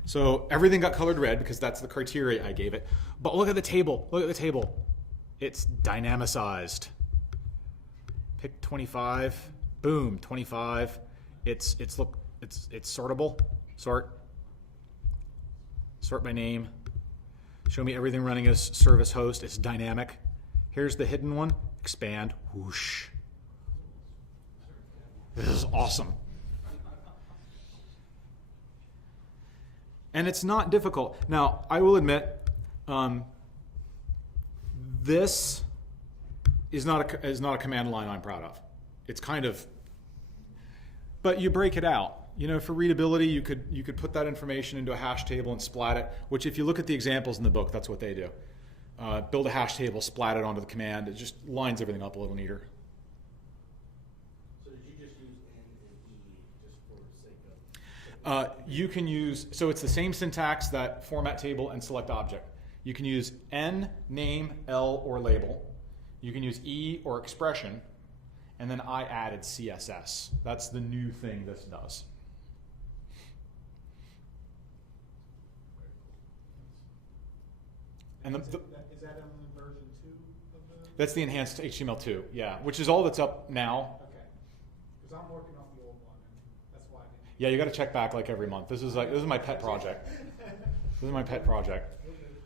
So everything got colored red because that's the criteria I gave it. But look at the table. Look at the table. It's dynamicized. Pick 25. Boom, 25. It's sortable. Sort by name. Show me everything running as service host. It's dynamic. Here's the hidden one. Expand. Whoosh. This is awesome. And it's not difficult. Now, I will admit, this is not a command line I'm proud of. It's kind of, but you break it out. You know, for readability, you could put that information into a hash table and splat it, which if you look at the examples in the book, that's what they do. Build a hash table, splat it onto the command. It just lines everything up a little neater. So did you just use N and E just for the sake of? You can use, so it's the same syntax that format table and select object. You can use N, name, L, or label. You can use E or expression. And then I added CSS. That's the new thing this does. And Is that on version 2 of the? that's the enhanced HTML2, yeah, which is all that's up now. Okay. Because I'm working off the old one, and that's why I didn't. Yeah, you got to check back like every month. This is my pet project. This is my pet project.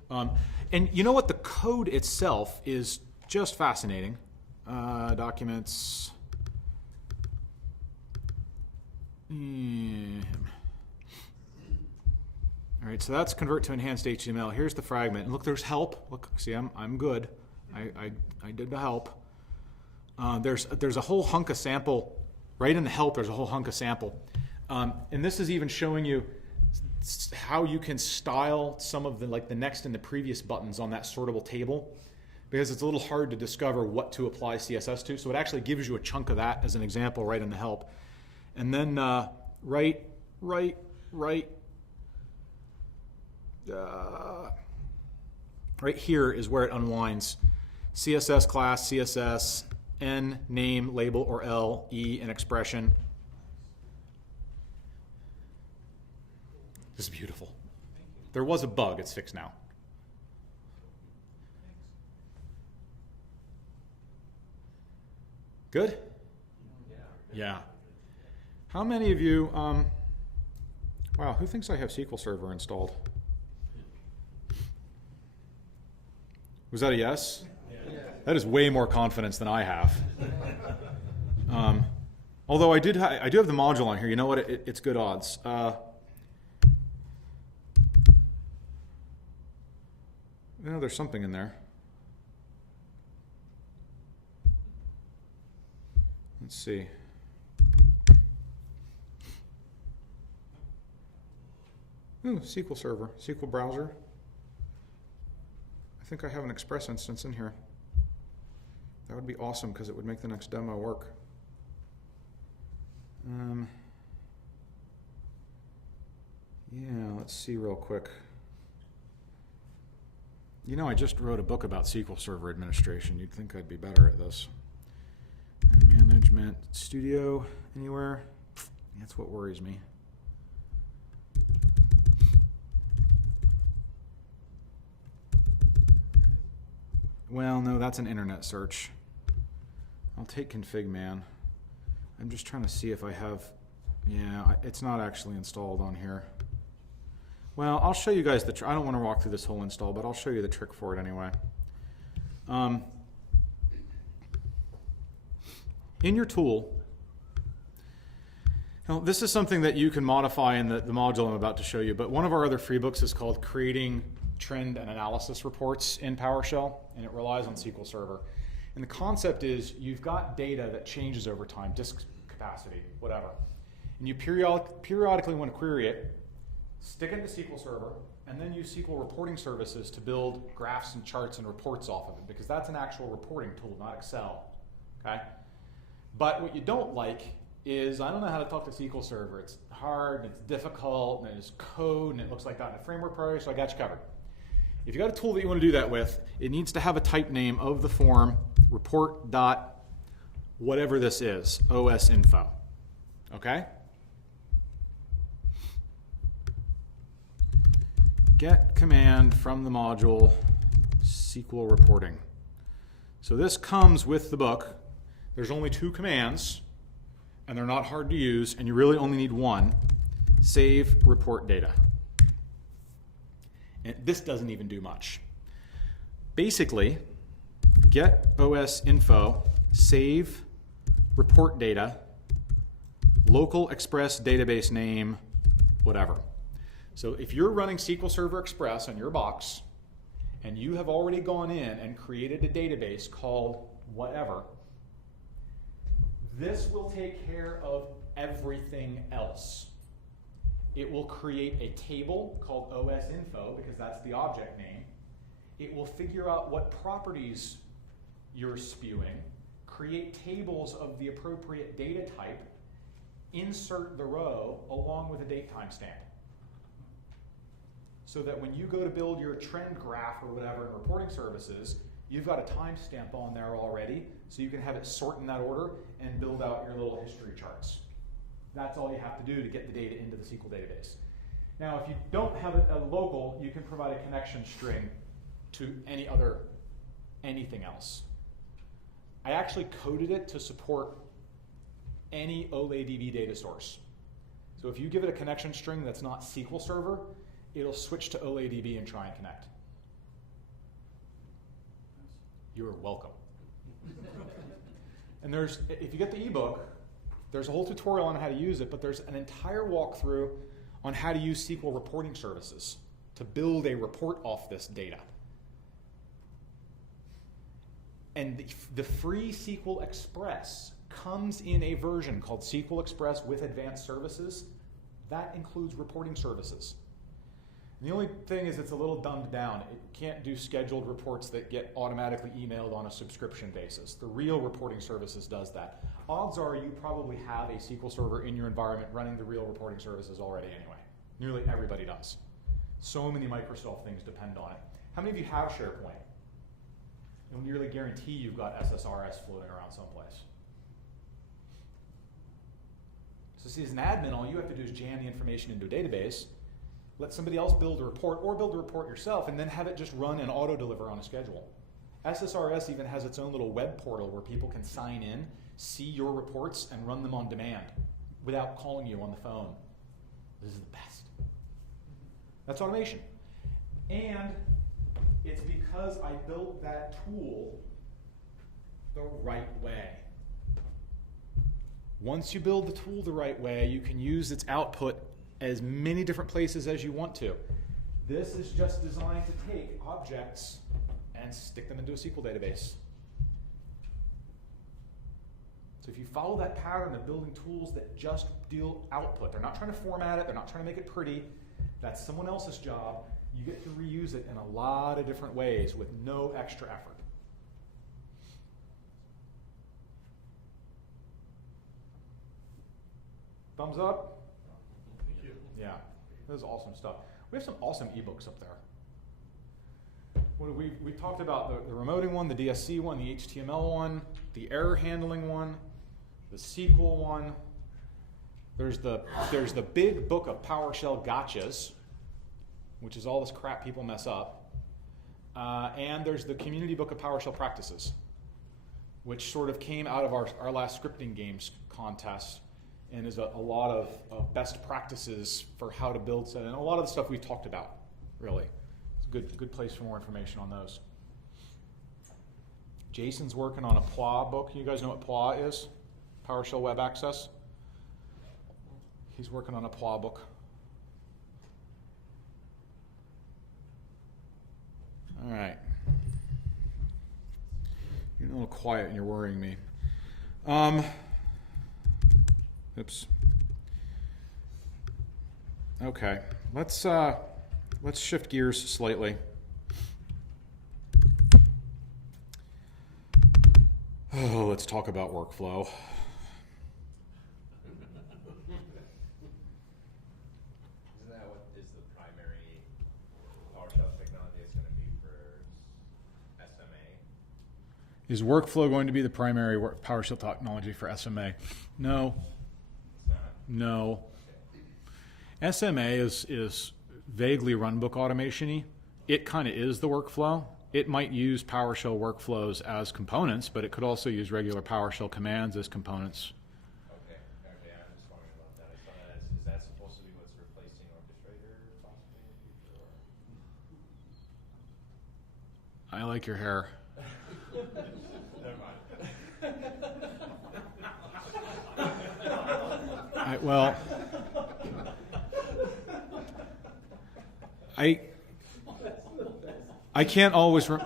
And you know what? The code itself is just fascinating. Documents. All right, so that's convert to enhanced HTML. Here's the fragment. And look, there's help. Look, see, I'm good. I did the help. There's a whole hunk of sample. Right in the help, there's a whole hunk of sample. And this is even showing you how you can style some of the next and the previous buttons on that sortable table, because it's a little hard to discover what to apply CSS to. So it actually gives you a chunk of that as an example right in the help. And then right here is where it unwinds. CSS class, CSS, N, name, label, or L, E, and expression. This is beautiful. There was a bug, it's fixed now. Good? Yeah. How many of you, wow, who thinks I have SQL Server installed? Was that a yes? Yeah. That is way more confidence than I have. Although I do have the module on here. You know what? It's good odds. There's something in there. Let's see. Ooh, SQL Server, SQL Browser. I think I have an Express instance in here. That would be awesome because it would make the next demo work. Yeah, let's see real quick. You know, I just wrote a book about SQL Server administration. You'd think I'd be better at this. Management Studio, anywhere? That's what worries me. Well, no, that's an internet search. I'll take config man. I'm just trying to see if I have, yeah, it's not actually installed on here. Well, I'll show you guys I don't want to walk through this whole install, but I'll show you the trick for it anyway. In your tool, now this is something that you can modify in the module I'm about to show you, but one of our other free books is called Creating Trend and Analysis Reports in PowerShell, and it relies on SQL Server. And the concept is you've got data that changes over time, disk capacity, whatever. And you periodically want to query it, stick it into SQL Server, and then use SQL reporting services to build graphs and charts and reports off of it, because that's an actual reporting tool, not Excel. Okay? But what you don't like is, I don't know how to talk to SQL Server. It's hard, and it's difficult, and there's code, and it looks like .NET Framework Priority, so I got you covered. If you've got a tool that you want to do that with, it needs to have a type name of the form report dot whatever this is, OS info. Okay? Get command from the module SQL reporting. So this comes with the book. There's only 2 commands, and they're not hard to use, and you really only need one. Save report data. And this doesn't even do much. Basically, get OS info, save report data, local express database name, whatever. So if you're running SQL Server Express on your box, and you have already gone in and created a database called whatever, this will take care of everything else. It will create a table called OS info, because that's the object name. It will figure out what properties you're spewing, create tables of the appropriate data type, insert the row along with a date timestamp. So that when you go to build your trend graph or whatever in reporting services, you've got a timestamp on there already, so you can have it sort in that order and build out your little history charts. That's all you have to do to get the data into the SQL database. Now, if you don't have a local, you can provide a connection string to anything else. I actually coded it to support any OLADB data source. So if you give it a connection string that's not SQL Server, it'll switch to OLADB and try and connect. You're welcome. And if you get the ebook, there's a whole tutorial on how to use it, but there's an entire walkthrough on how to use SQL reporting services to build a report off this data. And the free SQL Express comes in a version called SQL Express with Advanced Services. That includes reporting services. And the only thing is it's a little dumbed down. It can't do scheduled reports that get automatically emailed on a subscription basis. The real reporting services does that. Odds are you probably have a SQL Server in your environment running the real reporting services already anyway. Nearly everybody does. So many Microsoft things depend on it. How many of you have SharePoint? You'll nearly guarantee you've got SSRS floating around someplace. So see, as an admin, all you have to do is jam the information into a database, let somebody else build a report, or build a report yourself, and then have it just run and auto-deliver on a schedule. SSRS even has its own little web portal where people can sign in, see your reports, and run them on demand without calling you on the phone. This is the best. That's automation. And it's because I built that tool the right way. Once you build the tool the right way, you can use its output as many different places as you want to. This is just designed to take objects and stick them into a SQL database. So if you follow that pattern of building tools that just deal output, they're not trying to format it, they're not trying to make it pretty, that's someone else's job. You get to reuse it in a lot of different ways with no extra effort. Thumbs up? Thank you. Yeah, this is awesome stuff. We have some awesome ebooks up there. We talked about the remoting one, the DSC one, the HTML one, the error handling one, the SQL one. There's the big book of PowerShell gotchas, which is all this crap people mess up. And there's the community book of PowerShell practices, which sort of came out of our last scripting games contest and is a lot of best practices for how to build, and a lot of the stuff we've talked about, really. Good place for more information on those. Jason's working on a PWA book. You guys know what PWA is? PowerShell Web Access. He's working on a PWA book. All right. You're a little quiet and you're worrying me. Oops. Okay. Let's shift gears slightly. Oh, let's talk about workflow. Isn't that what is the primary PowerShell technology it's going to be for SMA? Is workflow going to be the primary PowerShell technology for SMA? No. It's not. No. Okay. SMA is vaguely runbook automation-y. It kind of is the workflow. It might use PowerShell workflows as components, but it could also use regular PowerShell commands as components. Okay. Okay. I'm just wondering about that. I saw that is that supposed to be what's replacing Orchestrator possibly in the future? I like your hair. Never mind. I can't always. That's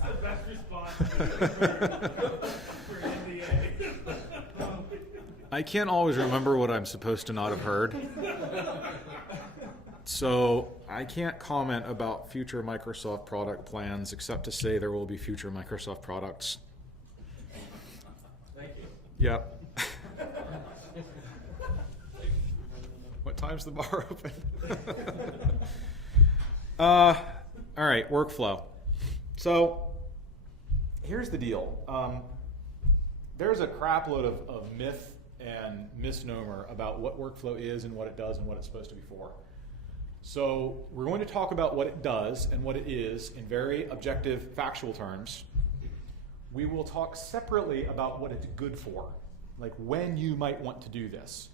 the best response for NDA. I can't always remember what I'm supposed to not have heard. So I can't comment about future Microsoft product plans except to say there will be future Microsoft products. Thank you. Yep. What time's the bar open? All right, workflow. So here's the deal. There's a crap load of myth and misnomer about what workflow is and what it does and what it's supposed to be for. So we're going to talk about what it does and what it is in very objective, factual terms. We will talk separately about what it's good for, like when you might want to do this.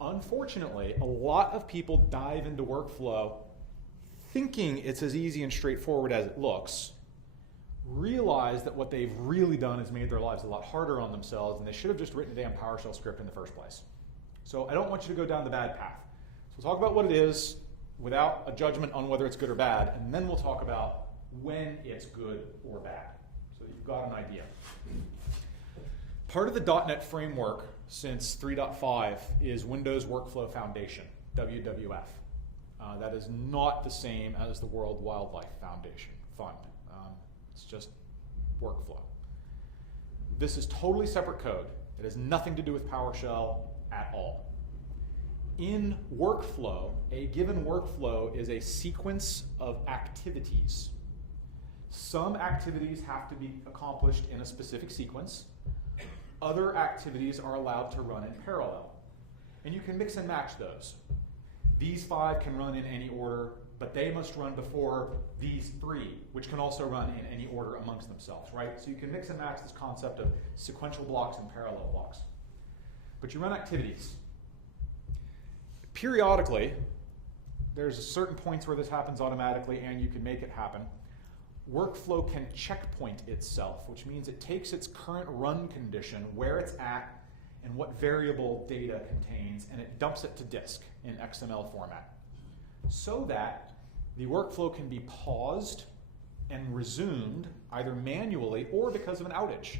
Unfortunately, a lot of people dive into workflow thinking it's as easy and straightforward as it looks, realize that what they've really done is made their lives a lot harder on themselves, and they should have just written a damn PowerShell script in the first place. So I don't want you to go down the bad path. So we'll talk about what it is without a judgment on whether it's good or bad, and then we'll talk about when it's good or bad, so that you've got an idea. Part of the .NET framework since 3.5 is Windows Workflow Foundation, WWF. That is not the same as the World Wildlife Foundation Fund. It's just workflow. This is totally separate code. It has nothing to do with PowerShell at all. In workflow, a given workflow is a sequence of activities. Some activities have to be accomplished in a specific sequence. Other activities are allowed to run in parallel. And you can mix and match those. These 5 can run in any order, but they must run before these 3, which can also run in any order amongst themselves, right? So you can mix and match this concept of sequential blocks and parallel blocks. But you run activities. Periodically, there's certain points where this happens automatically and you can make it happen. Workflow can checkpoint itself, which means it takes its current run condition, where it's at, and what variable data contains, and it dumps it to disk in XML format, so that the workflow can be paused and resumed either manually or because of an outage.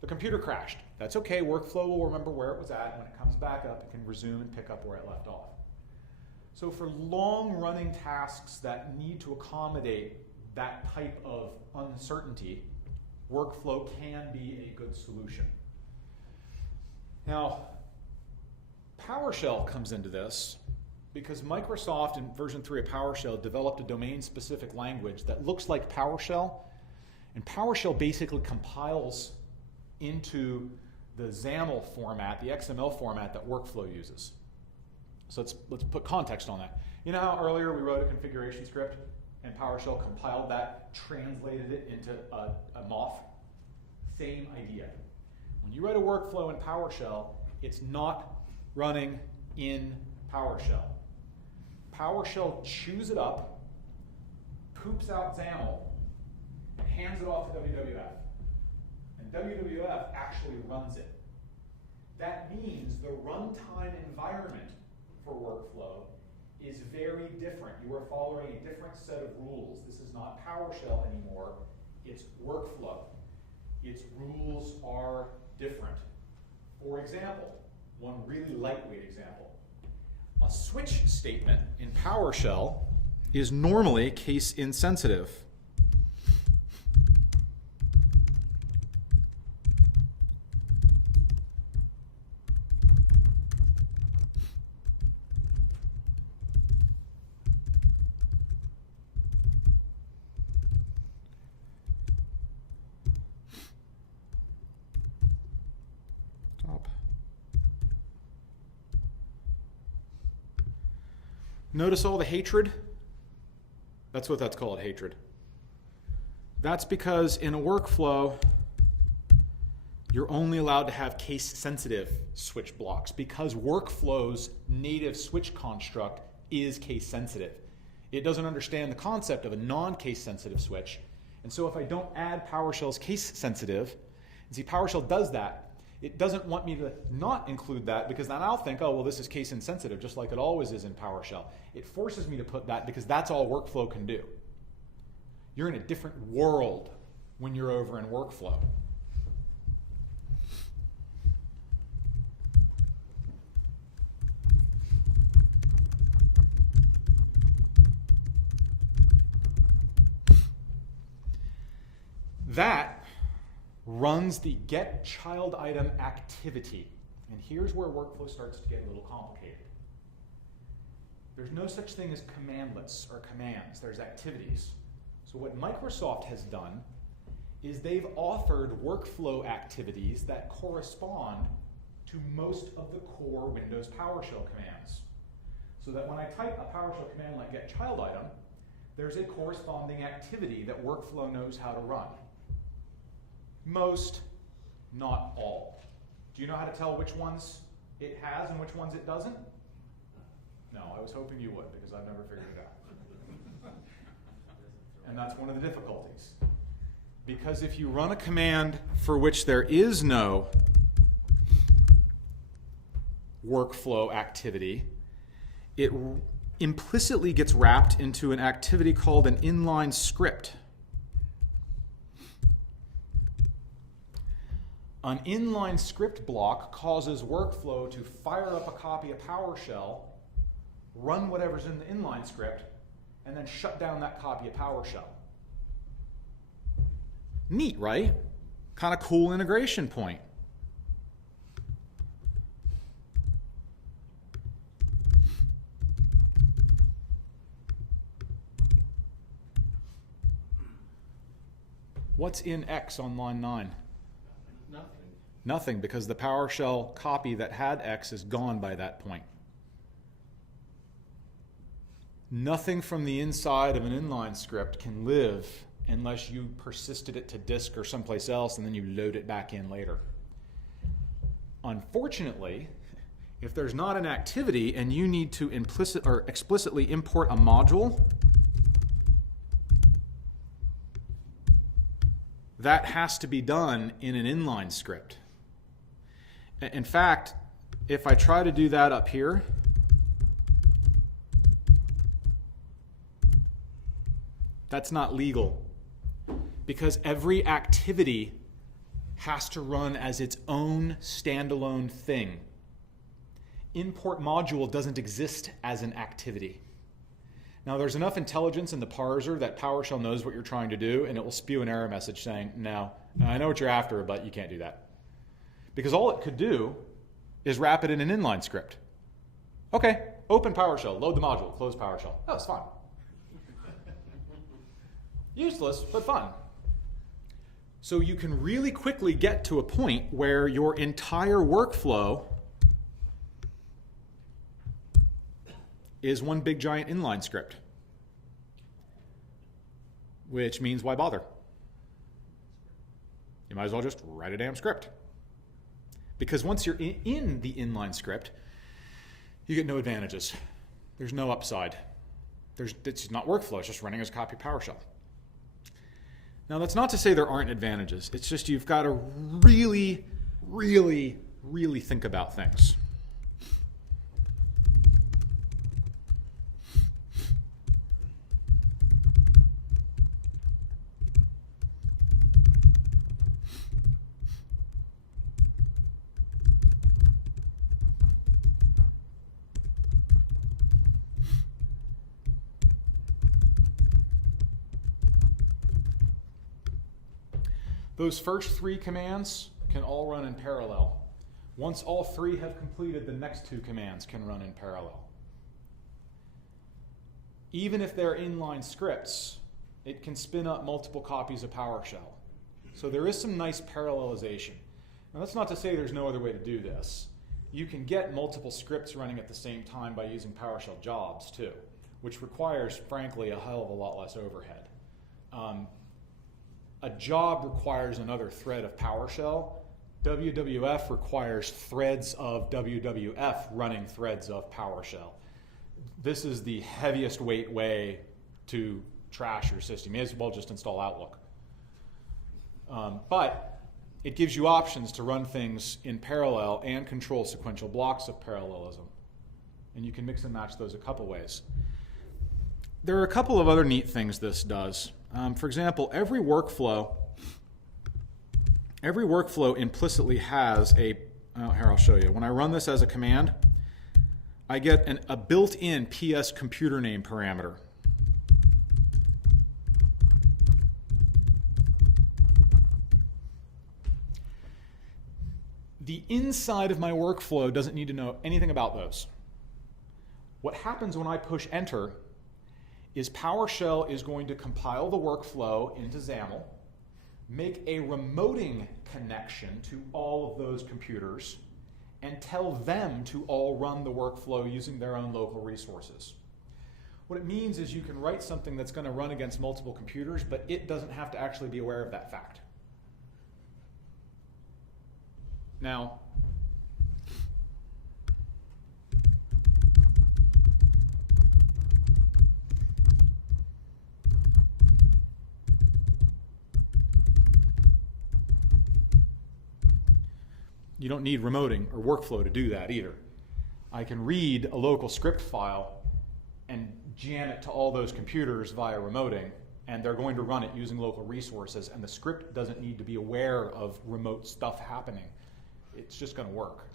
The computer crashed. That's okay. Workflow will remember where it was at. When it comes back up, it can resume and pick up where it left off. So for long-running tasks that need to accommodate that type of uncertainty, workflow can be a good solution. Now, PowerShell comes into this because Microsoft in version 3 of PowerShell developed a domain-specific language that looks like PowerShell, and PowerShell basically compiles into the XAML format, the XML format that workflow uses. So let's put context on that. You know how earlier we wrote a configuration script and PowerShell compiled that, translated it into a MOF? Same idea. When you write a workflow in PowerShell, it's not running in PowerShell. PowerShell chews it up, poops out XAML, and hands it off to WWF. And WWF actually runs it. That means the runtime environment for workflow is very different. You are following a different set of rules. This is not PowerShell anymore, it's workflow. Its rules are different. For example, one really lightweight example. A switch statement in PowerShell is normally case insensitive. Notice all the hatred? That's what that's called, hatred. That's because in a workflow, you're only allowed to have case-sensitive switch blocks because workflow's native switch construct is case-sensitive. It doesn't understand the concept of a non-case-sensitive switch. And so if I don't add PowerShell's case-sensitive, and see, PowerShell does that. It doesn't want me to not include that because then I'll think, oh, well, this is case insensitive, just like it always is in PowerShell. It forces me to put that because that's all workflow can do. You're in a different world when you're over in workflow. That runs the get child item activity. And here's where workflow starts to get a little complicated. There's no such thing as commandlets or commands. There's activities. So what Microsoft has done is they've authored workflow activities that correspond to most of the core Windows PowerShell commands. So that when I type a PowerShell command like get child item, there's a corresponding activity that workflow knows how to run. Most, not all. Do you know how to tell which ones it has and which ones it doesn't? No, I was hoping you would because I've never figured it out. And that's one of the difficulties. Because if you run a command for which there is no workflow activity, it implicitly gets wrapped into an activity called an inline script. An inline script block causes workflow to fire up a copy of PowerShell, run whatever's in the inline script, and then shut down that copy of PowerShell. Neat, right? Kind of cool integration point. What's in X on line 9? Nothing, because the PowerShell copy that had X is gone by that point. Nothing from the inside of an inline script can live unless you persisted it to disk or someplace else and then you load it back in later. Unfortunately, if there's not an activity and you need to explicitly import a module, that has to be done in an inline script. In fact, if I try to do that up here, that's not legal because every activity has to run as its own standalone thing. Import module doesn't exist as an activity. Now, there's enough intelligence in the parser that PowerShell knows what you're trying to do, and it will spew an error message saying, no, I know what you're after, but you can't do that. Because all it could do is wrap it in an inline script. Okay, open PowerShell, load the module, close PowerShell. Oh, it's fine. Useless, but fun. So you can really quickly get to a point where your entire workflow is one big giant inline script. Which means why bother? You might as well just write a damn script. Because once you're in the inline script, you get no advantages. There's no upside. It's not workflow, it's just running as a copy of PowerShell. Now, that's not to say there aren't advantages. It's just you've got to really, really, really think about things. Those first 3 commands can all run in parallel. Once all 3 have completed, the next 2 commands can run in parallel. Even if they're inline scripts, it can spin up multiple copies of PowerShell. So there is some nice parallelization. Now, that's not to say there's no other way to do this. You can get multiple scripts running at the same time by using PowerShell jobs too, which requires, frankly, a hell of a lot less overhead. A job requires another thread of PowerShell. WWF requires threads of WWF running threads of PowerShell. This is the heaviest weight way to trash your system. You may as well just install Outlook. But it gives you options to run things in parallel and control sequential blocks of parallelism. And you can mix and match those a couple ways. There are a couple of other neat things this does. For example, every workflow implicitly has here I'll show you. When I run this as a command, I get a built-in PS computer name parameter. The inside of my workflow doesn't need to know anything about those. What happens when I push enter is PowerShell is going to compile the workflow into XAML, make a remoting connection to all of those computers, and tell them to all run the workflow using their own local resources. What it means is you can write something that's going to run against multiple computers, but it doesn't have to actually be aware of that fact. Now, you don't need remoting or workflow to do that either. I can read a local script file and jam it to all those computers via remoting, and they're going to run it using local resources, and the script doesn't need to be aware of remote stuff happening. It's just going to work.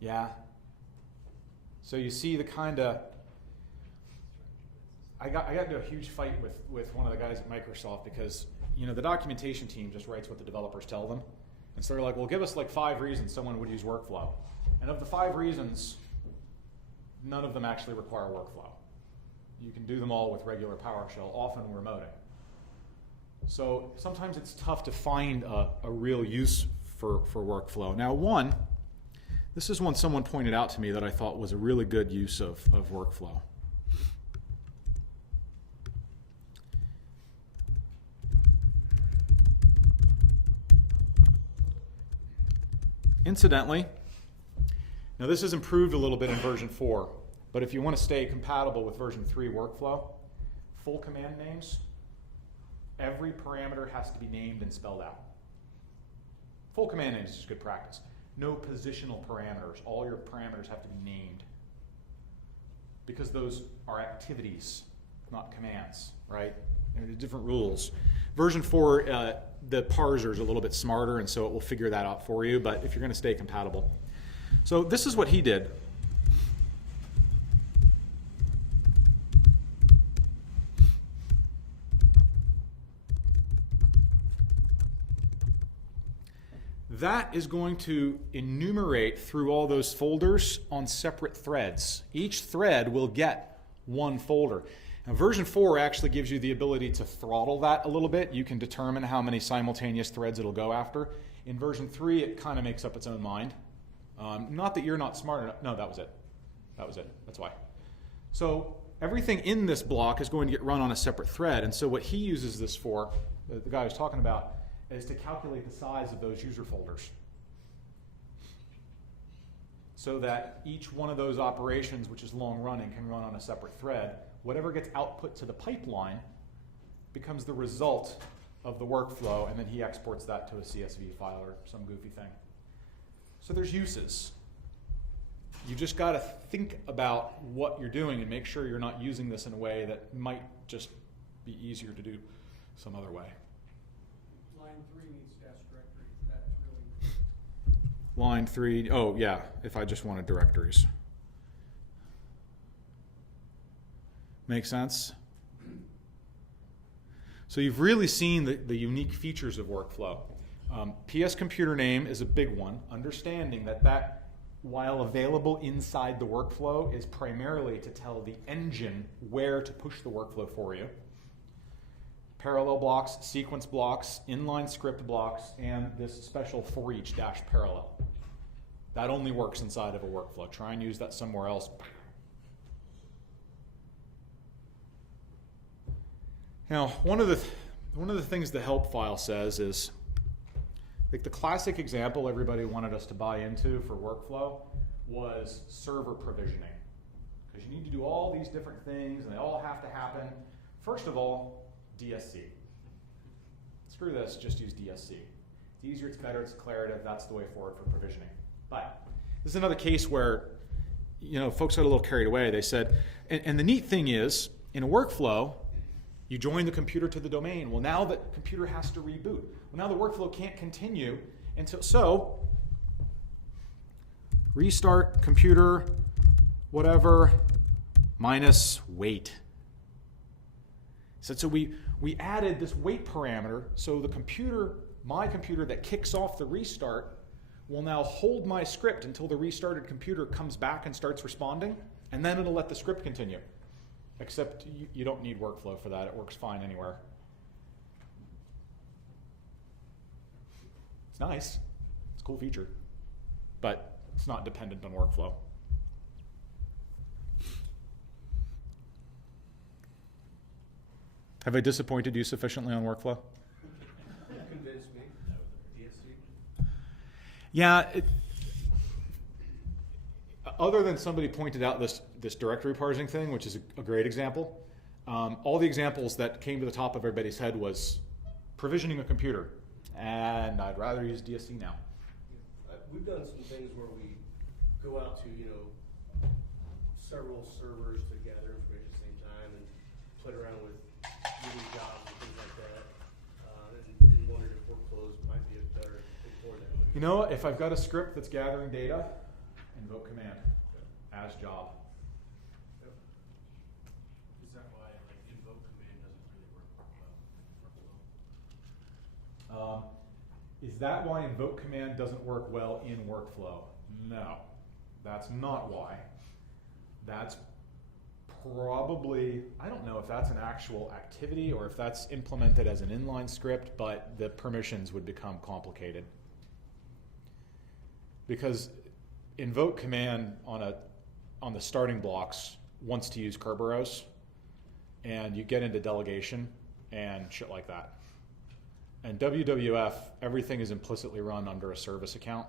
Yeah? So you see the kind of... I got into a huge fight with one of the guys at Microsoft because the documentation team just writes what the developers tell them. And so they're like, well, give us like 5 reasons someone would use workflow. And of the 5 reasons, none of them actually require workflow. You can do them all with regular PowerShell, often remoting. So sometimes it's tough to find a real use for workflow. Now this is one someone pointed out to me that I thought was a really good use of workflow. Incidentally, now this is improved a little bit in version 4, but if you want to stay compatible with version 3 workflow, full command names, every parameter has to be named and spelled out. Full command names is good practice. No positional parameters. All your parameters have to be named because those are activities, not commands, right? There are different rules. Version 4, the parser is a little bit smarter, and so it will figure that out for you, but if you're going to stay compatible. So this is what he did. That is going to enumerate through all those folders on separate threads. Each thread will get one folder. Now, version 4 actually gives you the ability to throttle that a little bit. You can determine how many simultaneous threads it'll go after. In version 3, it kind of makes up its own mind. Not that you're not smart enough. No, that was it. That was it. That's why. So everything in this block is going to get run on a separate thread. And so what he uses this for, the guy I was talking about, is to calculate the size of those user folders, so that each one of those operations, which is long running, can run on a separate thread. Whatever gets output to the pipeline becomes the result of the workflow, and then he exports that to a CSV file or some goofy thing. So there's uses. You just got to think about what you're doing and make sure you're not using this in a way that might just be easier to do some other way. Line 3 needs dash directory. That's really Line 3, oh yeah, if I just wanted directories. Make sense? So you've really seen the unique features of workflow. PS computer name is a big one, understanding that while available inside the workflow is primarily to tell the engine where to push the workflow for you. Parallel blocks, sequence blocks, inline script blocks, and this special for each dash parallel. That only works inside of a workflow. Try and use that somewhere else. Now, one of the things the help file says is, like the classic example everybody wanted us to buy into for workflow was server provisioning. Because you need to do all these different things, and they all have to happen. First of all, DSC. Screw this, just use DSC. It's easier, it's better, it's declarative, that's the way forward for provisioning. But this is another case where, folks got a little carried away. They said, and the neat thing is, in a workflow, you join the computer to the domain. Well, now the computer has to reboot. Well, now the workflow can't continue until, so restart computer, whatever, minus wait. So we added this wait parameter, so the computer, my computer that kicks off the restart, will now hold my script until the restarted computer comes back and starts responding, and then it'll let the script continue. Except you don't need workflow for that. It works fine anywhere. It's nice. It's a cool feature. But it's not dependent on workflow. Have I disappointed you sufficiently on workflow? Convince me. DSC. Yeah. Other than somebody pointed out this directory parsing thing, which is a great example, all the examples that came to the top of everybody's head was provisioning a computer, and I'd rather use DSC now. We've done some things where we go out to, several servers to gather information at the same time and play around with unique jobs and things like that, and wondered if workflows might be a better thing for that. If I've got a script that's gathering data, invoke command as job. Is that why invoke command doesn't really work well in workflow? Is that why invoke command doesn't work well in workflow? No, that's not why. That's probably, I don't know if that's an actual activity or if that's implemented as an inline script, but the permissions would become complicated. Because invoke command on the starting blocks wants to use Kerberos, and you get into delegation and shit like that. And WWF, everything is implicitly run under a service account,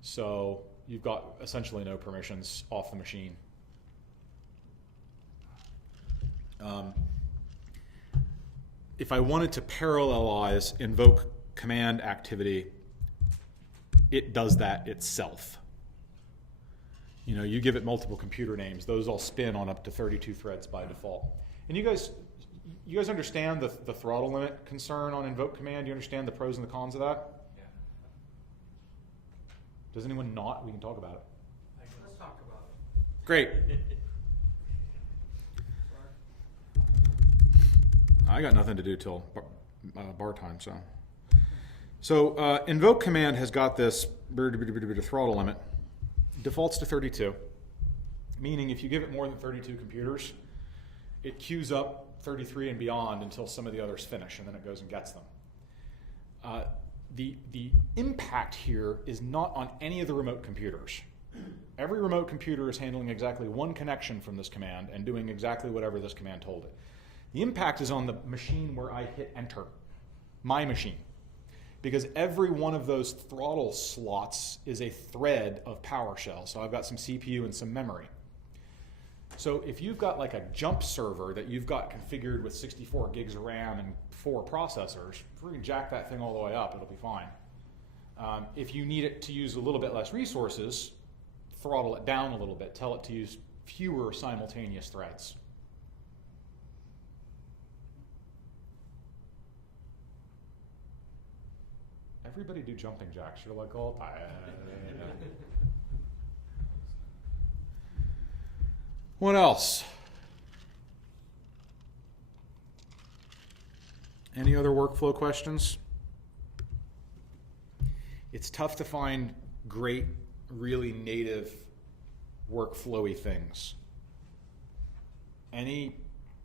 so you've got essentially no permissions off the machine. If I wanted to parallelize invoke command activity, it does that itself. You give it multiple computer names. Those all spin on up to 32 threads by default. And you guys, You guys understand the throttle limit concern on invoke command? You understand the pros and the cons of that? Yeah. Does anyone not? We can talk about it. Let's talk about it. Great. I got nothing to do till bar time, so. So invoke command has got this throttle limit. Defaults to 32, meaning if you give it more than 32 computers, it queues up 33 and beyond until some of the others finish, and then it goes and gets them. The impact here is not on any of the remote computers. Every remote computer is handling exactly one connection from this command and doing exactly whatever this command told it. The impact is on the machine where I hit enter, my machine, because every one of those throttle slots is a thread of PowerShell. So I've got some CPU and some memory. So if you've got like a jump server that you've got configured with 64 gigs of RAM and 4 processors, if we can jack that thing all the way up, it'll be fine. If you need it to use a little bit less resources, throttle it down a little bit. Tell it to use fewer simultaneous threads. Everybody do jumping jacks. You're like all tired. What else? Any other workflow questions? It's tough to find great, really native workflowy things. Any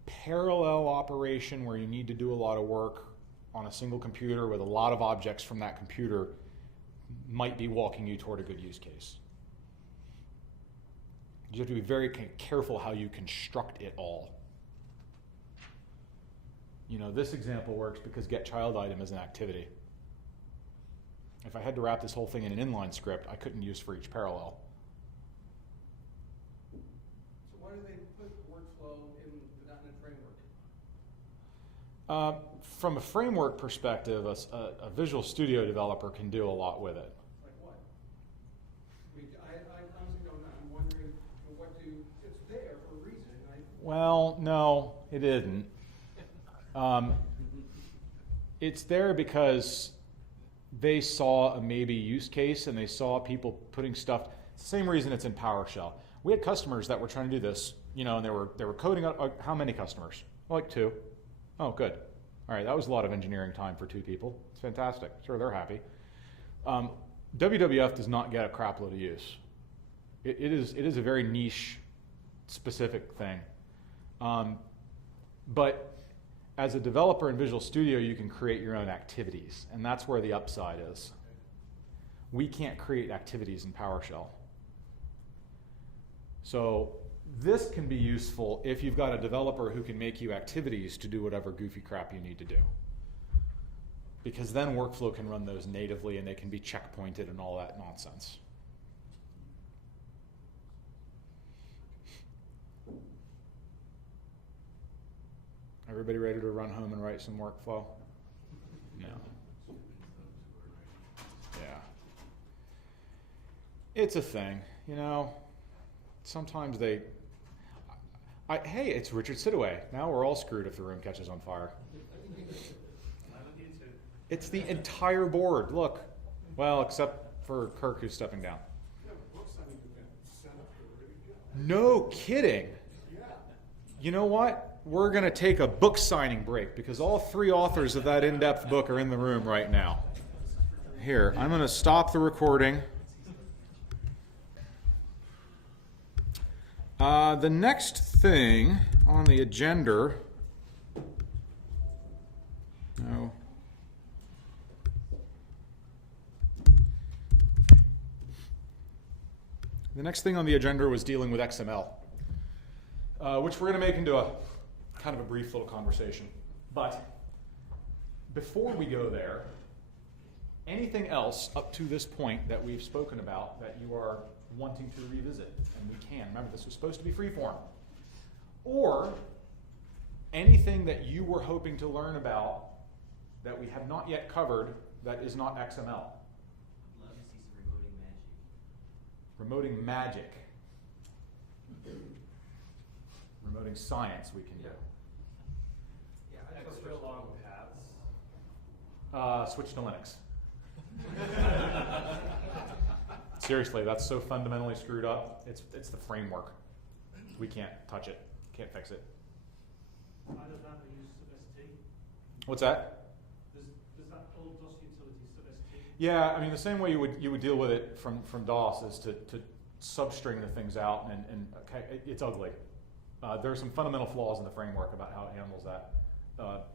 parallel operation where you need to do a lot of work on a single computer with a lot of objects from that computer might be walking you toward a good use case. You have to be very careful how you construct it all. You know, this example works because getChildItem is an activity. If I had to wrap this whole thing in an inline script, I couldn't use for each parallel. So why do they put workflow in the .NET framework? From a framework perspective, a Visual Studio developer can do a lot with it. Like what? I mean, I honestly don't know. I'm wondering it's there for a reason. Well, no, it isn't. It's there because they saw a maybe use case and they saw people putting stuff. It's the same reason it's in PowerShell. We had customers that were trying to do this, you know, and they were coding up. How many customers? Like 2. Oh, good. All right, that was a lot of engineering time for 2 people. It's fantastic. Sure, they're happy. WWF does not get a crap load of use. It is a very niche, specific thing. But as a developer in Visual Studio, you can create your own activities, and that's where the upside is. We can't create activities in PowerShell. So this can be useful if you've got a developer who can make you activities to do whatever goofy crap you need to do. Because then workflow can run those natively and they can be checkpointed and all that nonsense. Everybody ready to run home and write some workflow? No. Yeah. It's a thing, you know. Sometimes hey, it's Richard Sidaway. Now we're all screwed if the room catches on fire. It's the entire board. Look. Well, except for Kirk, who's stepping down. No kidding. You know what? We're going to take a book signing break because all 3 authors of that in-depth book are in the room right now. Here, I'm going to stop the recording. The next thing on the agenda, no. The next thing on the agenda was dealing with XML, which we're going to make into a kind of a brief little conversation. But before we go there, anything else up to this point that we've spoken about that you are wanting to revisit, and we can. Remember, this was supposed to be freeform. Or anything that you were hoping to learn about that we have not yet covered that is not XML. I'd love to see some remoting magic. Remoting magic. Remoting science we can do. Extra long paths. Switch to Linux. Seriously, that's so fundamentally screwed up. It's the framework. We can't touch it. Can't fix it. Either that or use sub-ST. What's that? Does that old DOS utility sub-ST? Yeah, I mean the same way you would deal with it from DOS is to substring the things out, and okay, it's ugly. There are some fundamental flaws in the framework about how it handles that.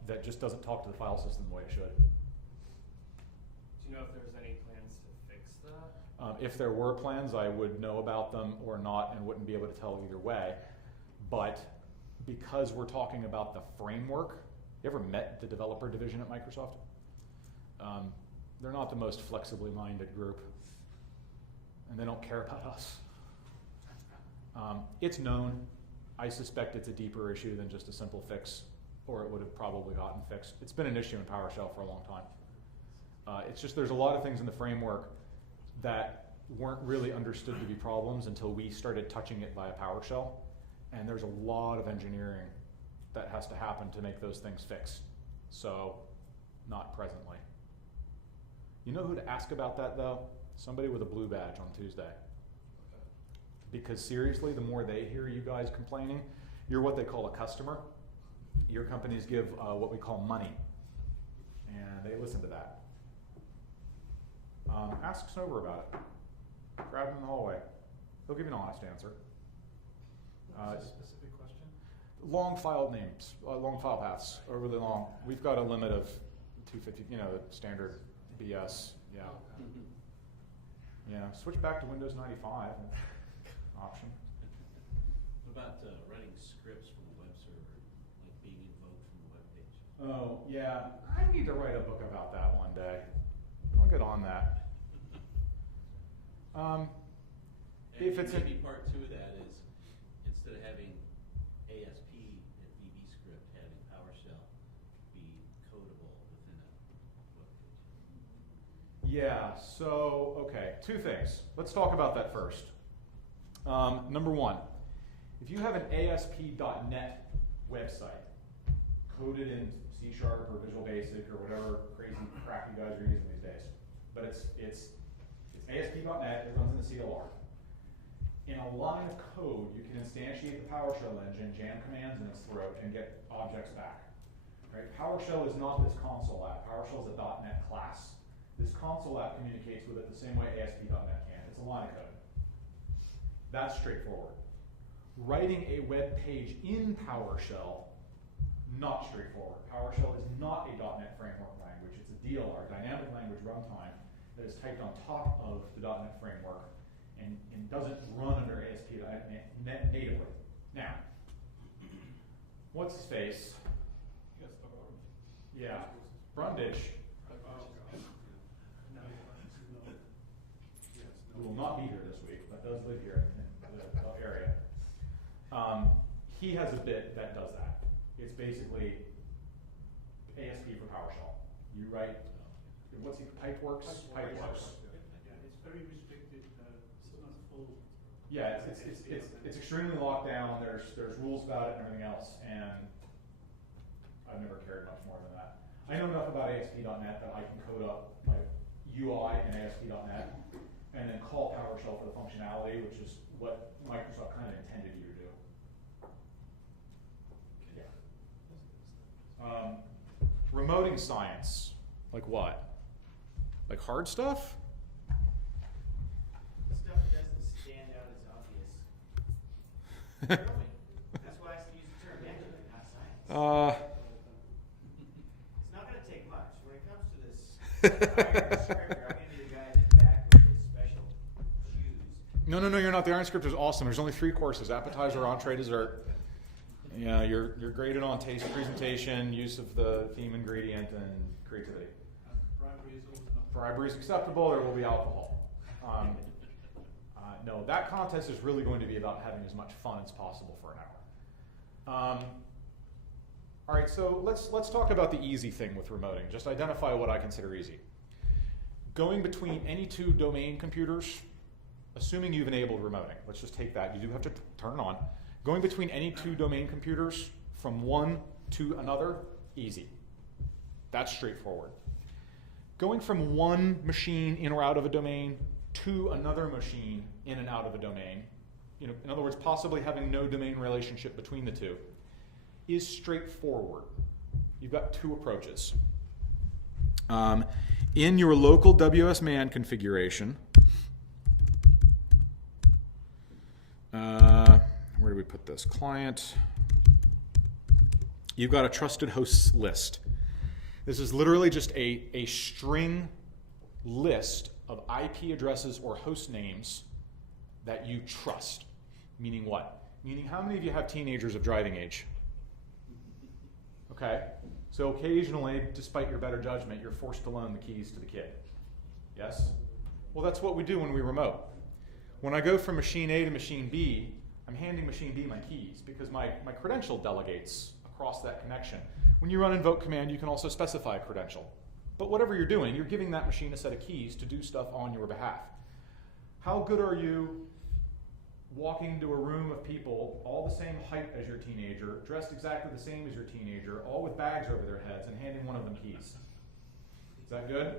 That just doesn't talk to the file system the way it should. Do you know if there's any plans to fix that? If there were plans, I would know about them or not and wouldn't be able to tell either way. But because we're talking about the framework, you ever met the developer division at Microsoft? They're not the most flexibly minded group, and they don't care about us. It's known. I suspect it's a deeper issue than just a simple fix, or it would have probably gotten fixed. It's been an issue in PowerShell for a long time. It's just there's a lot of things in the framework that weren't really understood to be problems until we started touching it via PowerShell, and there's a lot of engineering that has to happen to make those things fixed. So, not presently. You know who to ask about that though? Somebody with a blue badge on Tuesday. Because seriously, the more they hear you guys complaining, you're what they call a customer. Your companies give what we call money, and they listen to that. Ask Snover about it. Grab him in the hallway. He'll give you an honest answer. What's a specific question? Long file names, long file paths are really long. We've got a limit of 250, standard BS, yeah. Yeah, switch back to Windows 95 option. What about running scripts from a web server, like being invoked from a web page? Oh, yeah, I need to write a book about that one day. I'll get on that. If it's maybe part two of that is, instead of having ASP and VB script, having PowerShell be codable within a web page. Yeah, so, okay, two things. Let's talk about that first. Number one, if you have an ASP.NET website coded in C# or Visual Basic or whatever crazy crap you guys are using these days, but it's ASP.NET, it runs in the CLR. In a line of code, you can instantiate the PowerShell engine, jam commands in its throat, and get objects back. Right? PowerShell is not this console app. PowerShell is a .NET class. This console app communicates with it the same way ASP.NET can. It's a line of code. That's straightforward. Writing a web page in PowerShell, not straightforward. PowerShell is not a .NET framework language. It's a DLR, dynamic language runtime, that is typed on top of the .NET framework and doesn't run under ASP.NET natively. Now, what's his face? You got stuff over. Yeah, Brundage, who will not be here this week, but does live here in the area. He has a bit that does that. It's basically ASP for PowerShell. You write, what's he, Pipeworks? Pipeworks. Yeah, it's very restricted, it's not full. Yeah, it's extremely locked down. There's rules about it and everything else, and I've never cared much more than that. I know enough about ASP.NET that I can code up my UI in ASP.NET and then call PowerShell for the functionality, which is what Microsoft kind of intended you to do. Yeah. Remoting science, like what? Like hard stuff? Stuff that doesn't stand out as obvious. That's why I use the term engineering, not science. It's not going to take much. When it comes to this iron scripter, I'm going to be the guy in the back with the special shoes. No, you're not. The Iron Scripter is awesome. There's only 3 courses: appetizer, entree, dessert. Yeah, you're graded on taste, presentation, use of the theme ingredient, and creativity. Bribery is also not. Bribery is acceptable. There will be alcohol. No, that contest is really going to be about having as much fun as possible for an hour. All right, so let's talk about the easy thing with remoting. Just identify what I consider easy. Going between any 2 domain computers, assuming you've enabled remoting. Let's just take that. You do have to turn it on. Going between any 2 domain computers from one to another Easy. That's straightforward. Going from one machine in or out of a domain to another machine in and out of a domain, in other words, possibly having no domain relationship between the two, is straightforward. You've got two approaches. In your local WSMan configuration, where do we put this? Client. You've got a trusted hosts list. This is literally just a string list of IP addresses or host names that you trust. Meaning what? Meaning how many of you have teenagers of driving age? Okay? So occasionally, despite your better judgment, you're forced to loan the keys to the kid. Yes? Well, that's what we do when we remote. When I go from machine A to machine B, I'm handing machine B my keys because my credential delegates across that connection. When you run invoke command, you can also specify a credential. But whatever you're doing, you're giving that machine a set of keys to do stuff on your behalf. How good are you walking into a room of people, all the same height as your teenager, dressed exactly the same as your teenager, all with bags over their heads, and handing one of them keys? Is that good?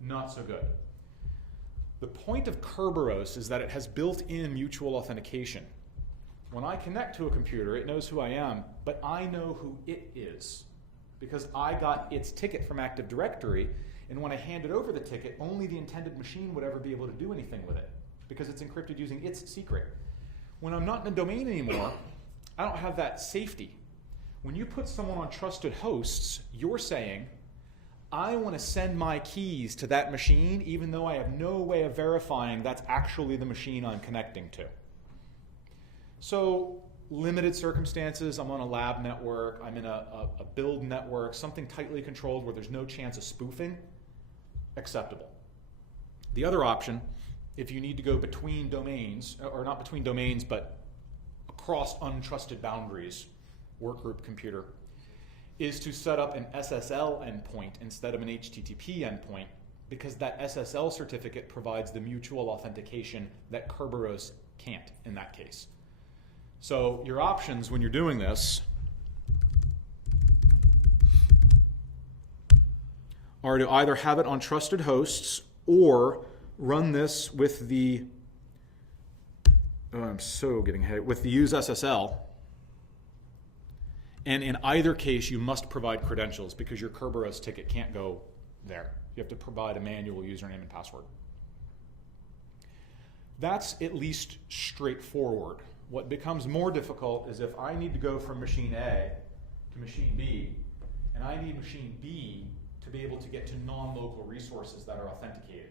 Not so good. The point of Kerberos is that it has built-in mutual authentication. When I connect to a computer, it knows who I am, but I know who it is because I got its ticket from Active Directory, and when I handed over the ticket, only the intended machine would ever be able to do anything with it because it's encrypted using its secret. When I'm not in a domain anymore, I don't have that safety. When you put someone on trusted hosts, you're saying, I want to send my keys to that machine even though I have no way of verifying that's actually the machine I'm connecting to. So, limited circumstances, I'm on a lab network, I'm in a build network, something tightly controlled where there's no chance of spoofing, acceptable. The other option, if you need to go between domains, or not between domains, but across untrusted boundaries, workgroup computer, is to set up an SSL endpoint instead of an HTTP endpoint, because that SSL certificate provides the mutual authentication that Kerberos can't in that case. So your options when you're doing this are to either have it on trusted hosts or run this with the, with the use SSL. And in either case, you must provide credentials because your Kerberos ticket can't go there. You have to provide a manual username and password. That's at least straightforward. What becomes more difficult is if I need to go from machine A to machine B, and I need machine B to be able to get to non-local resources that are authenticated.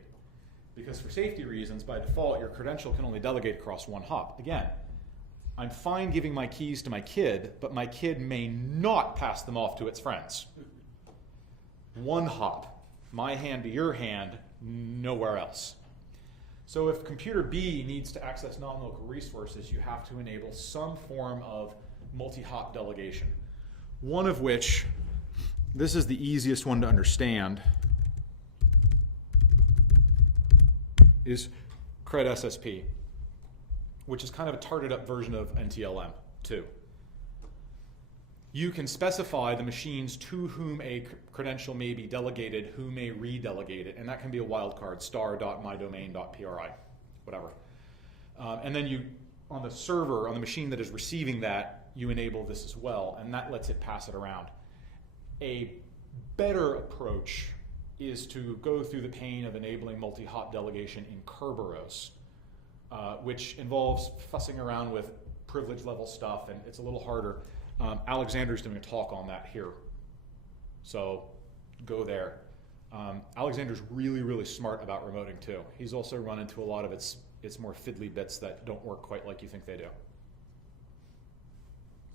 Because for safety reasons, by default, your credential can only delegate across one hop. Again, I'm fine giving my keys to my kid, but my kid may not pass them off to its friends. One hop, my hand to your hand, nowhere else. So if computer B needs to access non-local resources, you have to enable some form of multi-hop delegation. One of which, this is the easiest one to understand, is CRED SSP, which is kind of a tarted up version of NTLM too. You can specify the machines to whom a credential may be delegated, who may redelegate it, and that can be a wildcard, star.mydomain.pri, whatever. And then you, on the server, on the machine that is receiving that, you enable this as well, and that lets it pass it around. A better approach is to go through the pain of enabling multi-hop delegation in Kerberos, which involves fussing around with privilege level stuff, and it's a little harder. Alexander's doing a talk on that here, so go there. Alexander's really, really smart about remoting too. He's also run into a lot of its more fiddly bits that don't work quite like you think they do.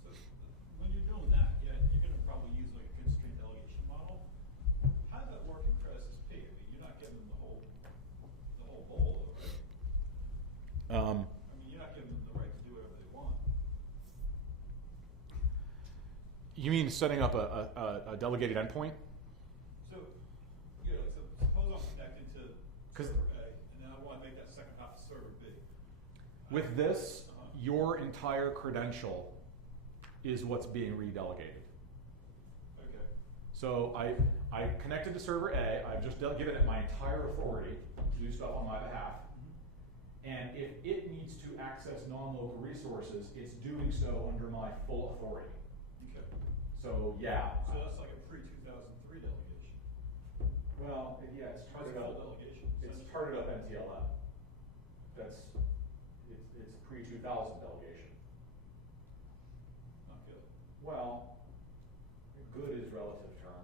So when you're doing that, yeah, you're going to probably use like a constraint delegation model. How does that work in CRED SSP? I mean, you're not giving them the whole bowl, right? I mean, you're not giving them the right to do whatever they want. You mean setting up a delegated endpoint? So, you know, so suppose I'm connected to server A, and then I want to make that second hop to server B. With this, your entire credential is what's being redelegated. Okay. So I connected to server A, I've just given it my entire authority to do stuff on my behalf. And if it needs to access non-local resources, it's doing so under my full authority. Okay. So yeah. So that's like a pre-2003 delegation. Well, yeah, it's That's tarted a full up. delegation. It's tarted up NTLM. It's pre-2000 delegation. Not good. Well, good is relative term.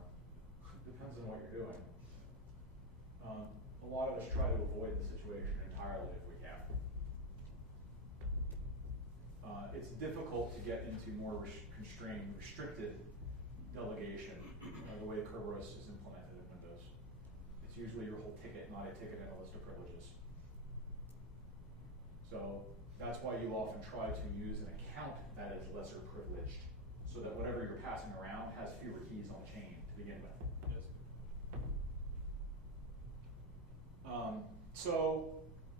Depends on what you're doing. A lot of us try to avoid the situation entirely if we can. It's difficult to get into more constrained, restricted delegation the way Kerberos is implemented in Windows. It's usually your whole ticket, not a ticket and a list of privileges. So that's why you often try to use an account that is lesser privileged, so that whatever you're passing around has fewer keys on the chain to begin with. Yes. So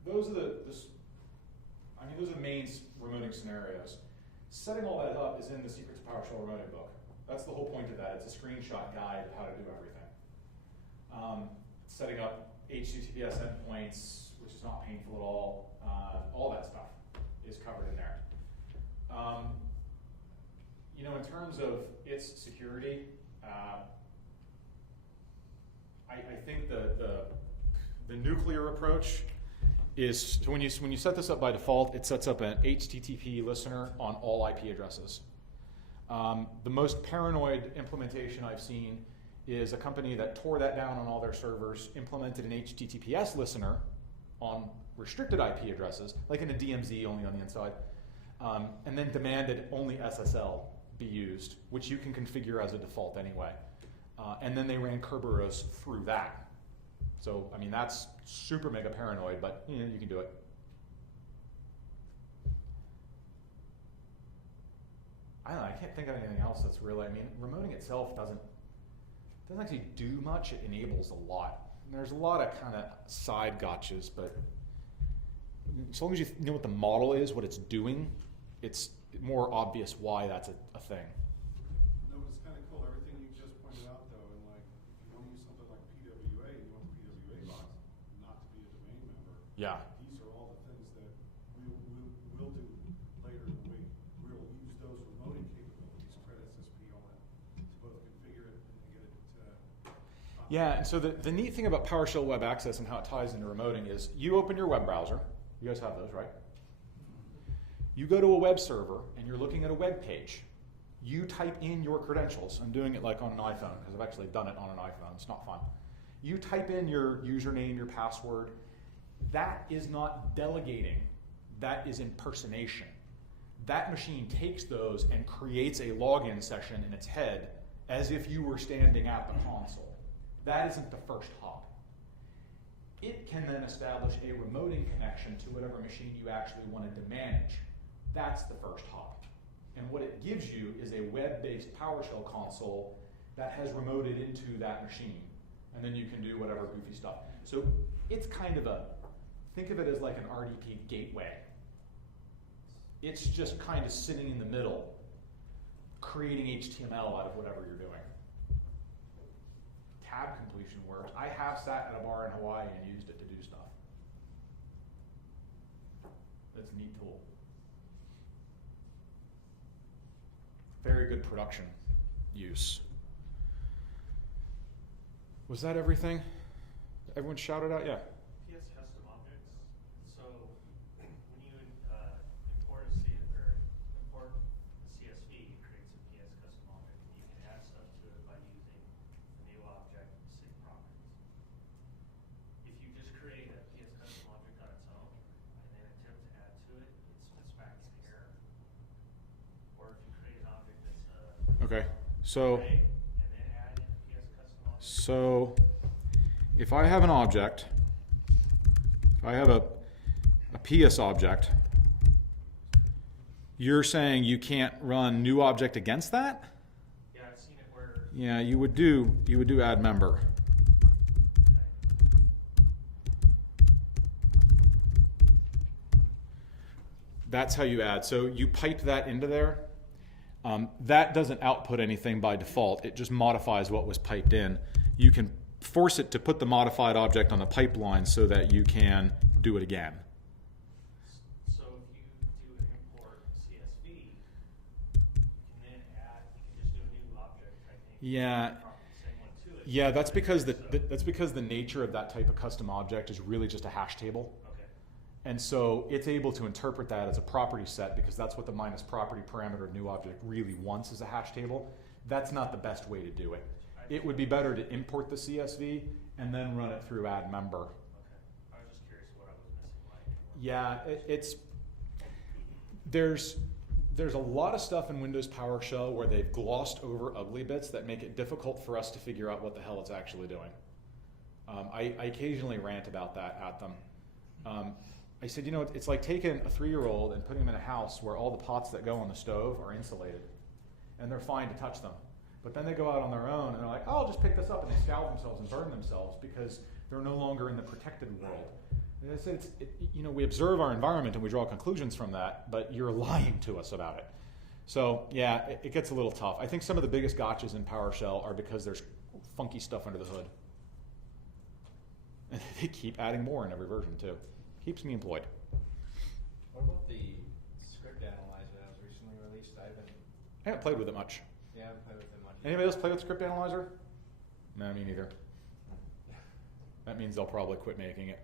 those are those are the main remoting scenarios. Setting all that up is in the Secrets of PowerShell remoting book. That's the whole point of that. It's a screenshot guide of how to do everything. Setting up HTTPS endpoints, which is not painful at all that stuff is covered in there. In terms of its security, I think the nuclear approach is, so when you set this up by default, it sets up an HTTP listener on all IP addresses. The most paranoid implementation I've seen is a company that tore that down on all their servers, implemented an HTTPS listener on restricted IP addresses, like in a DMZ only on the inside, and then demanded only SSL be used, which you can configure as a default anyway. And then they ran Kerberos through that. So, I mean, that's super mega paranoid, but you can do it. I don't know, I can't think of anything else that's really, remoting itself doesn't actually do much. It enables a lot. And there's a lot of kind of side gotchas, but as long as you know what the model is, what it's doing, it's more obvious why that's a thing. No, it's kind of cool, everything you just pointed out though, and like, if you want to use something like PWA, you want the PWA box not to be a domain member. Yeah. These are all the things that we'll do later in the week. We'll use those remoting capabilities, Cred SSP, all that, to both configure it and get it Yeah, and so the neat thing about PowerShell Web Access and how it ties into remoting is you open your web browser. You guys have those, right? You go to a web server and you're looking at a web page. You type in your credentials. I'm doing it like on an iPhone because I've actually done it on an iPhone. It's not fun. You type in your username, your password. That is not delegating. That is impersonation. That machine takes those and creates a login session in its head as if you were standing at the console. That isn't the first hop. It can then establish a remoting connection to whatever machine you actually wanted to manage. That's the first hop. And what it gives you is a web-based PowerShell console that has remoted into that machine. And then you can do whatever goofy stuff. So it's kind of think of it as like an RDP gateway. It's just kind of sitting in the middle, creating HTML out of whatever you're doing. Tab completion works. I have sat at a bar in Hawaii and used it to do stuff. That's a neat tool. Very good production use. Was that everything? Everyone shouted out? Yeah. PS custom objects. So when you import import a CSV, it creates a PS custom object, and you can add stuff to it by using the new object sig properties. If you just create a PS custom object on its own and then attempt to add to it, it spits back an error. Or if you create an object that's Okay. So. array and then add in a PS custom object. So if I have an object, if I have a PS object, you're saying you can't run new object against that? Yeah, I've seen it where Yeah, you would do add member. That's how you add. So you pipe that into there. That doesn't output anything by default. It just modifies what was piped in. You can force it to put the modified object on the pipeline so that you can do it again. So if you do an import CSV, you can then add, you can just do a new object type name. Yeah. Same one to it. Yeah, that's because the nature of that type of custom object is really just a hash table. Okay. And so it's able to interpret that as a property set because that's what the minus property parameter new object really wants is a hash table. That's not the best way to do it. It would be better to import the CSV and then run it through add member. Okay. I was just curious what I was missing. Yeah, there's a lot of stuff in Windows PowerShell where they've glossed over ugly bits that make it difficult for us to figure out what the hell it's actually doing. I occasionally rant about that at them. I said, it's like taking a 3-year-old and putting them in a house where all the pots that go on the stove are insulated, and they're fine to touch them. But then they go out on their own and they're like, oh, I'll just pick this up, and they scald themselves and burn themselves because they're no longer in the protected world. And I said, we observe our environment and we draw conclusions from that, but you're lying to us about it. So yeah, it gets a little tough. I think some of the biggest gotchas in PowerShell are because there's funky stuff under the hood. And they keep adding more in every version too. Keeps me employed. What about the script analyzer that was recently released? I haven't played with it much. Yeah, I haven't played with it much. Anybody else play with Script Analyzer? No, me neither. That means they'll probably quit making it.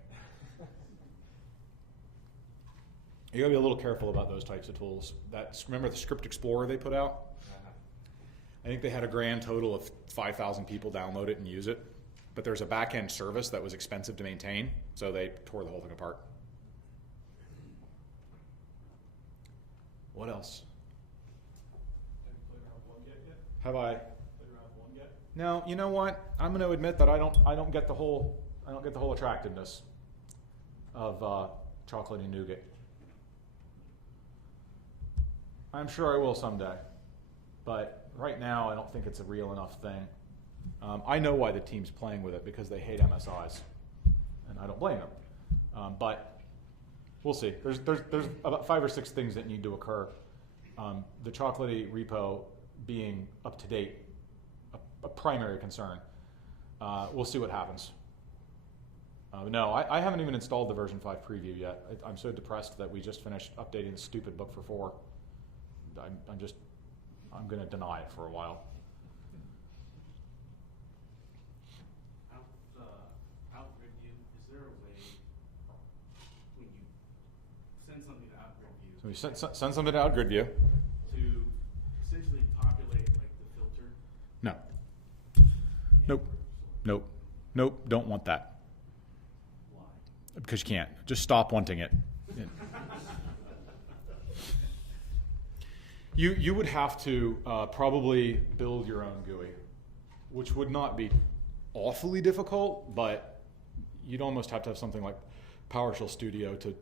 You gotta be a little careful about those types of tools. Remember the Script Explorer they put out? I think they had a grand total of 5,000 people download it and use it. But there's a back-end service that was expensive to maintain, so they tore the whole thing apart. What else? Have you played around with OneGet yet? Have I? Played around with OneGet? No, you know what? I'm going to admit that I don't get the whole attractiveness of chocolatey nougat. I'm sure I will someday, but right now I don't think it's a real enough thing. I know why the team's playing with it because they hate MSIs, and I don't blame them. But we'll see. There's about 5 or 6 things that need to occur. The chocolatey repo being up to date, a primary concern. We'll see what happens. No, I haven't even installed the version 5 preview yet. I'm so depressed that we just finished updating the stupid book for 4. I'm going to deny it for a while. Outgrid view, is there a way when you send something to outgrid view So we send something to outgrid view. to essentially populate like the filter? No. Nope. Don't want that. Why? Because you can't. Just stop wanting it. You would have to probably build your own GUI, which would not be awfully difficult, but you'd almost have to have something like PowerShell Studio to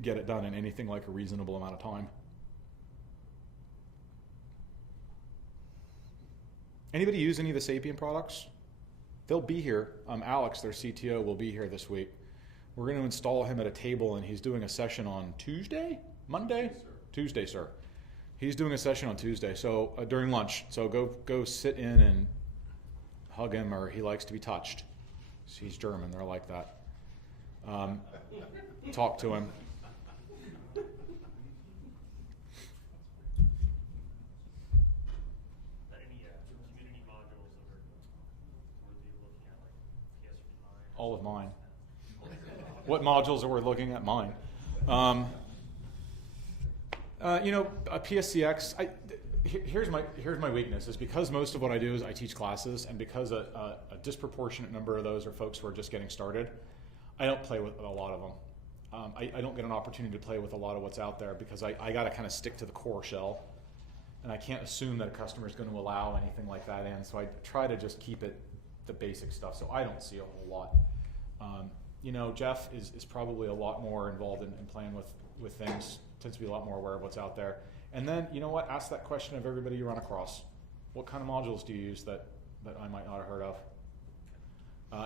get it done in anything like a reasonable amount of time. Anybody use any of the Sapien products? They'll be here. Alex, their CTO, will be here this week. We're going to install him at a table, and he's doing a session on Tuesday? Monday? Yes, sir. Tuesday, sir. He's doing a session on Tuesday, so during lunch. So go sit in and hug him, or he likes to be touched. He's German. They're like that. Talk to him. Any community modules that were worthy of looking at, like PS9? All of mine. What modules are we looking at? Mine. A PSCX. Here's my weakness is because most of what I do is I teach classes, and because a disproportionate number of those are folks who are just getting started, I don't play with a lot of them. I don't get an opportunity to play with a lot of what's out there because I got to kind of stick to the core shell, and I can't assume that a customer is going to allow anything like that in. So I try to just keep it the basic stuff. So I don't see a whole lot. Jeff is probably a lot more involved in playing with things. Tends to be a lot more aware of what's out there. And then, you know what? Ask that question of everybody you run across. What kind of modules do you use that I might not have heard of?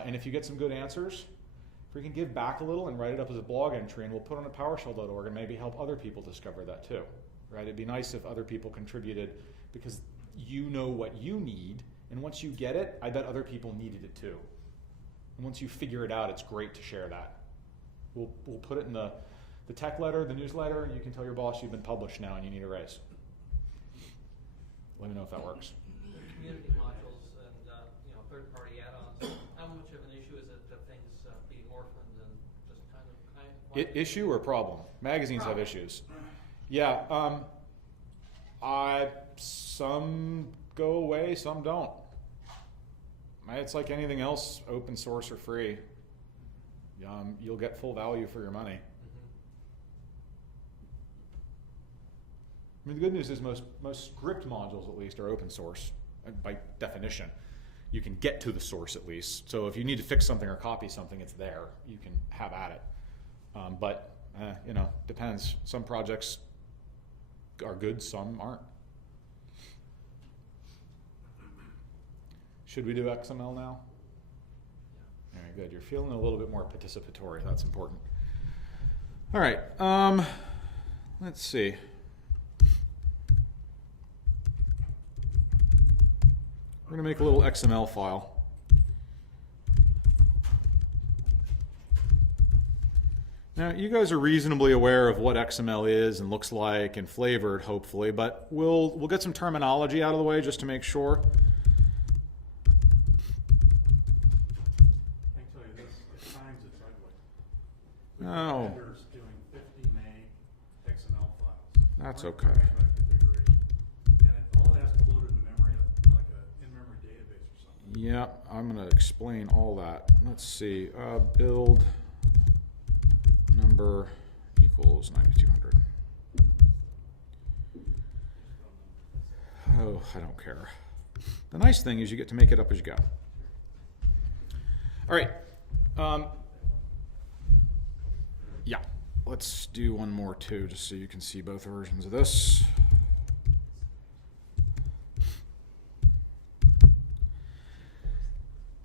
And if you get some good answers, if we can give back a little and write it up as a blog entry, and we'll put it on PowerShell.org and maybe help other people discover that too. right? It'd be nice if other people contributed because you know what you need, and once you get it, I bet other people needed it too. And once you figure it out, it's great to share that. We'll put it in the tech letter, the newsletter, and you can tell your boss you've been published now and you need a raise. Let me know if that works. Community modules and third-party add-ons. How much of an issue is it that things being orphaned and just kind of Issue or problem? Magazines have issues. Yeah. Some go away, some don't. It's like anything else, open source or free. You'll get full value for your money. I mean, the good news is most script modules, at least, are open source by definition. You can get to the source at least. So if you need to fix something or copy something, it's there. You can have at it. But depends. Some projects are good, some aren't. Should we do XML now? All right, good. You're feeling a little bit more participatory. That's important. All right. Let's see. We're going to make a little XML file. Now, you guys are reasonably aware of what XML is and looks like and flavored, hopefully, but we'll get some terminology out of the way just to make sure. Oh. Vendors doing 50 meg XML files. That's okay. And all it has to load into memory, like an in-memory database or something. Yeah, I'm going to explain all that. Let's see. Build number equals 9200. Oh, I don't care. The nice thing is you get to make it up as you go. All right. Yeah, let's do one more too, just so you can see both versions of this.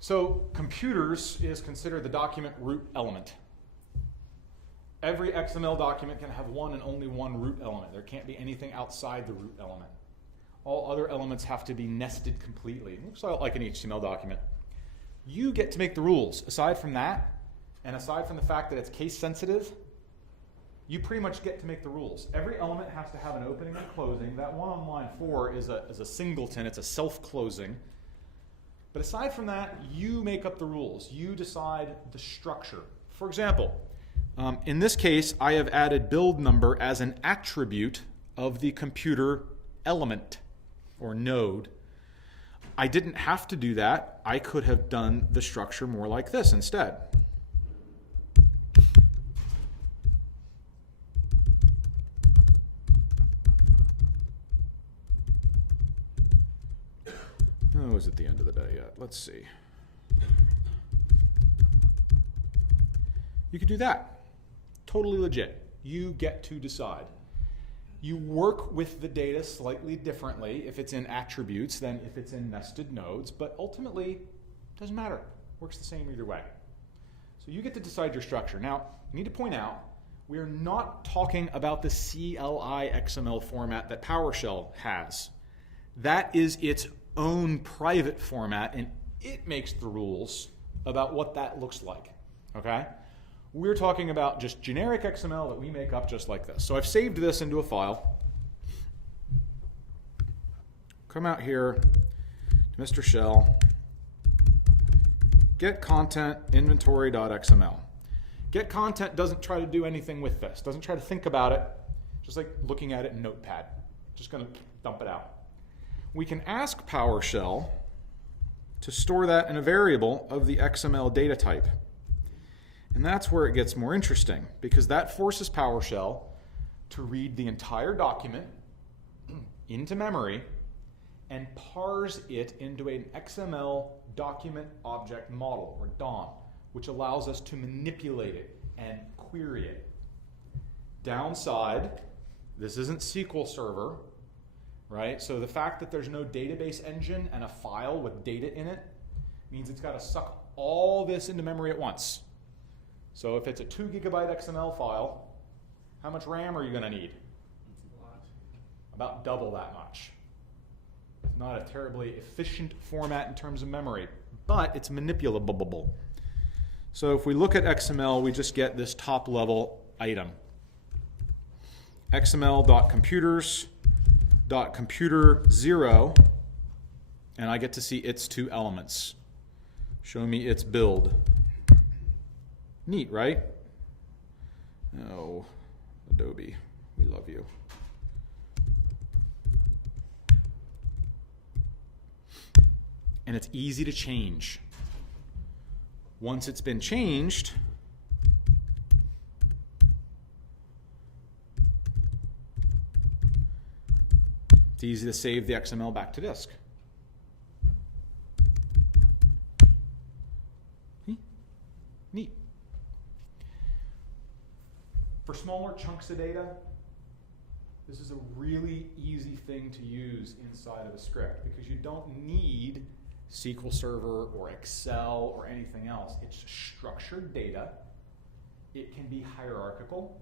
So computers is considered the document root element. Every XML document can have one and only one root element. There can't be anything outside the root element. All other elements have to be nested completely. It looks like an HTML document. You get to make the rules. Aside from that, and aside from the fact that it's case sensitive, you pretty much get to make the rules. Every element has to have an opening and closing. That one on line 4 is a singleton. It's a self-closing. But aside from that, you make up the rules. You decide the structure. For example, in this case, I have added build number as an attribute of the computer element or node. I didn't have to do that. I could have done the structure more like this instead. Oh, is it the end of the day yet? Let's see. You could do that. Totally legit. You get to decide. You work with the data slightly differently if it's in attributes than if it's in nested nodes, but ultimately, it doesn't matter. Works the same either way. So you get to decide your structure. Now, I need to point out, we are not talking about the CLI XML format that PowerShell has. That is its own private format, and it makes the rules about what that looks like, okay? We're talking about just generic XML that we make up just like this. So I've saved this into a file. Come out here to Mr. Shell, get content inventory.xml. Get content doesn't try to do anything with this, doesn't try to think about it, just like looking at it in Notepad. Just going to dump it out. We can ask PowerShell to store that in a variable of the XML data type. And that's where it gets more interesting, because that forces PowerShell to read the entire document into memory and parse it into an XML document object model, or DOM, which allows us to manipulate it and query it. Downside, this isn't SQL Server, right? So the fact that there's no database engine and a file with data in it means it's got to suck all this into memory at once. So if it's a 2 GB XML file, how much RAM are you going to need? about double that much. It's not a terribly efficient format in terms of memory, but it's manipulable. So if we look at XML, we just get this top level item. xml.computers.computer0, and I get to see its two elements. Show me its build. Neat, right? Oh, Adobe, we love you. And it's easy to change. Once it's been changed, it's easy to save the XML back to disk. Neat. For smaller chunks of data, this is a really easy thing to use inside of a script because you don't need SQL Server or Excel or anything else. It's structured data. It can be hierarchical.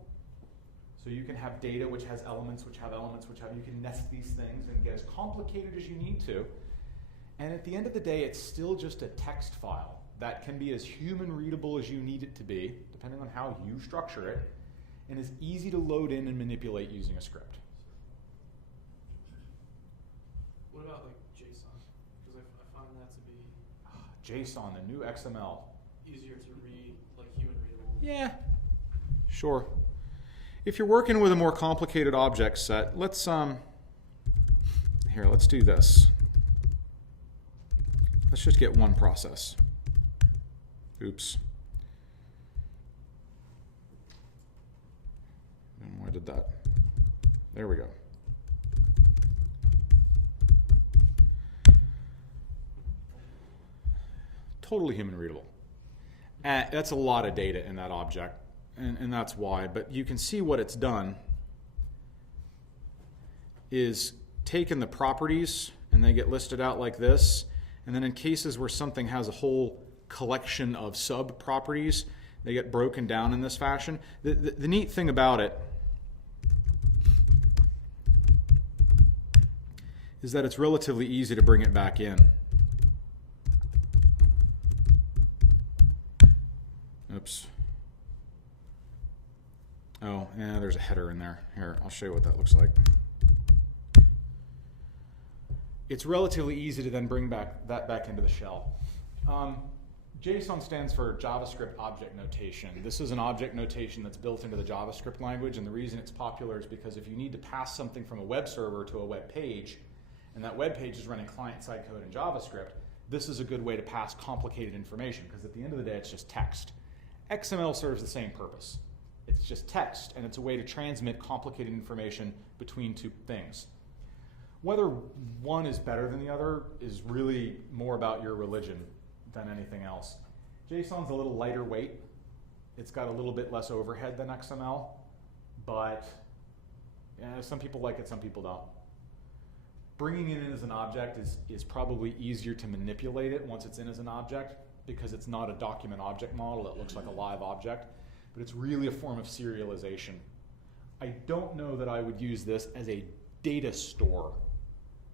So you can have data which has elements, which have elements, which have, you can nest these things and get as complicated as you need to. And at the end of the day, it's still just a text file that can be as human readable as you need it to be, depending on how you structure it, and is easy to load in and manipulate using a script. What about like JSON? Because I find that to be JSON, the new XML. easier to read, like human readable. Yeah, sure. If you're working with a more complicated object set, let's do this. Let's just get one process. Oops. And why did that? There we go. Totally human readable. And that's a lot of data in that object, and that's why. But you can see what it's done is taken the properties, and they get listed out like this. And then in cases where something has a whole collection of sub-properties, they get broken down in this fashion. The neat thing about it is that it's relatively easy to bring it back in. Oops. Oh, yeah, there's a header in there. Here, I'll show you what that looks like. It's relatively easy to then bring that back into the shell. JSON stands for JavaScript Object Notation. This is an object notation that's built into the JavaScript language, and the reason it's popular is because if you need to pass something from a web server to a web page, and that web page is running client-side code in JavaScript, this is a good way to pass complicated information, because at the end of the day, it's just text. XML serves the same purpose. It's just text, and it's a way to transmit complicated information between two things. Whether one is better than the other is really more about your religion than anything else. JSON's a little lighter weight. It's got a little bit less overhead than XML, but some people like it, some people don't. Bringing it in as an object is probably easier to manipulate it once it's in as an object, because it's not a document object model that looks like a live object, but it's really a form of serialization. I don't know that I would use this as a data store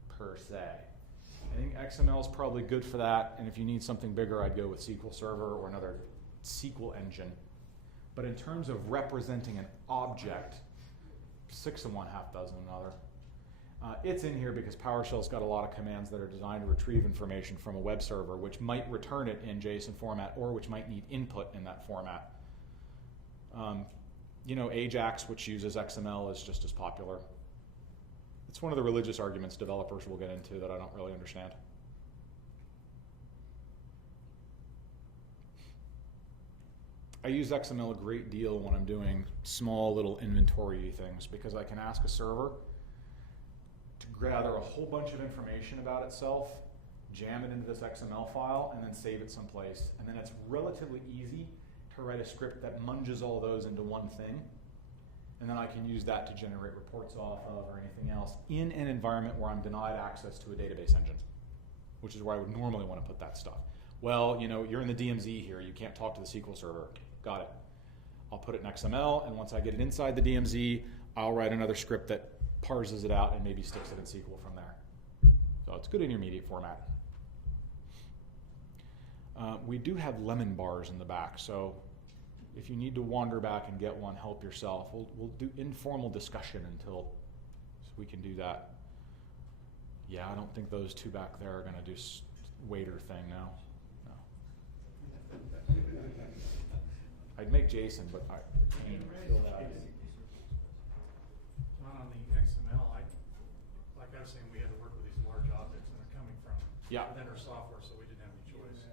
per se. I think XML is probably good for that, and if you need something bigger, I'd go with SQL Server or another SQL engine. But in terms of representing an object, 6 of one, half dozen another. It's in here because PowerShell's got a lot of commands that are designed to retrieve information from a web server, which might return it in JSON format or which might need input in that format. Ajax, which uses XML, is just as popular. It's one of the religious arguments developers will get into that I don't really understand. I use XML a great deal when I'm doing small little inventory things because I can ask a server to gather a whole bunch of information about itself, jam it into this XML file, and then save it someplace. And then it's relatively easy to write a script that munges all those into one thing. And then I can use that to generate reports off of or anything else in an environment where I'm denied access to a database engine, which is where I would normally want to put that stuff. Well, you're in the DMZ here. You can't talk to the SQL server. Got it. I'll put it in XML, and once I get it inside the DMZ, I'll write another script that parses it out, and maybe sticks it in SQL from there. So it's good intermediate format. We do have lemon bars in the back, so if you need to wander back and get one, help yourself. We'll do informal discussion until so we can do that. Yeah, I don't think those two back there are going to do waiter thing now. No. I'd make Jason, but I can't fill that out. John, on the XML, like I was saying, we had to work with these large objects and they're coming from vendor software, so we didn't have any choice.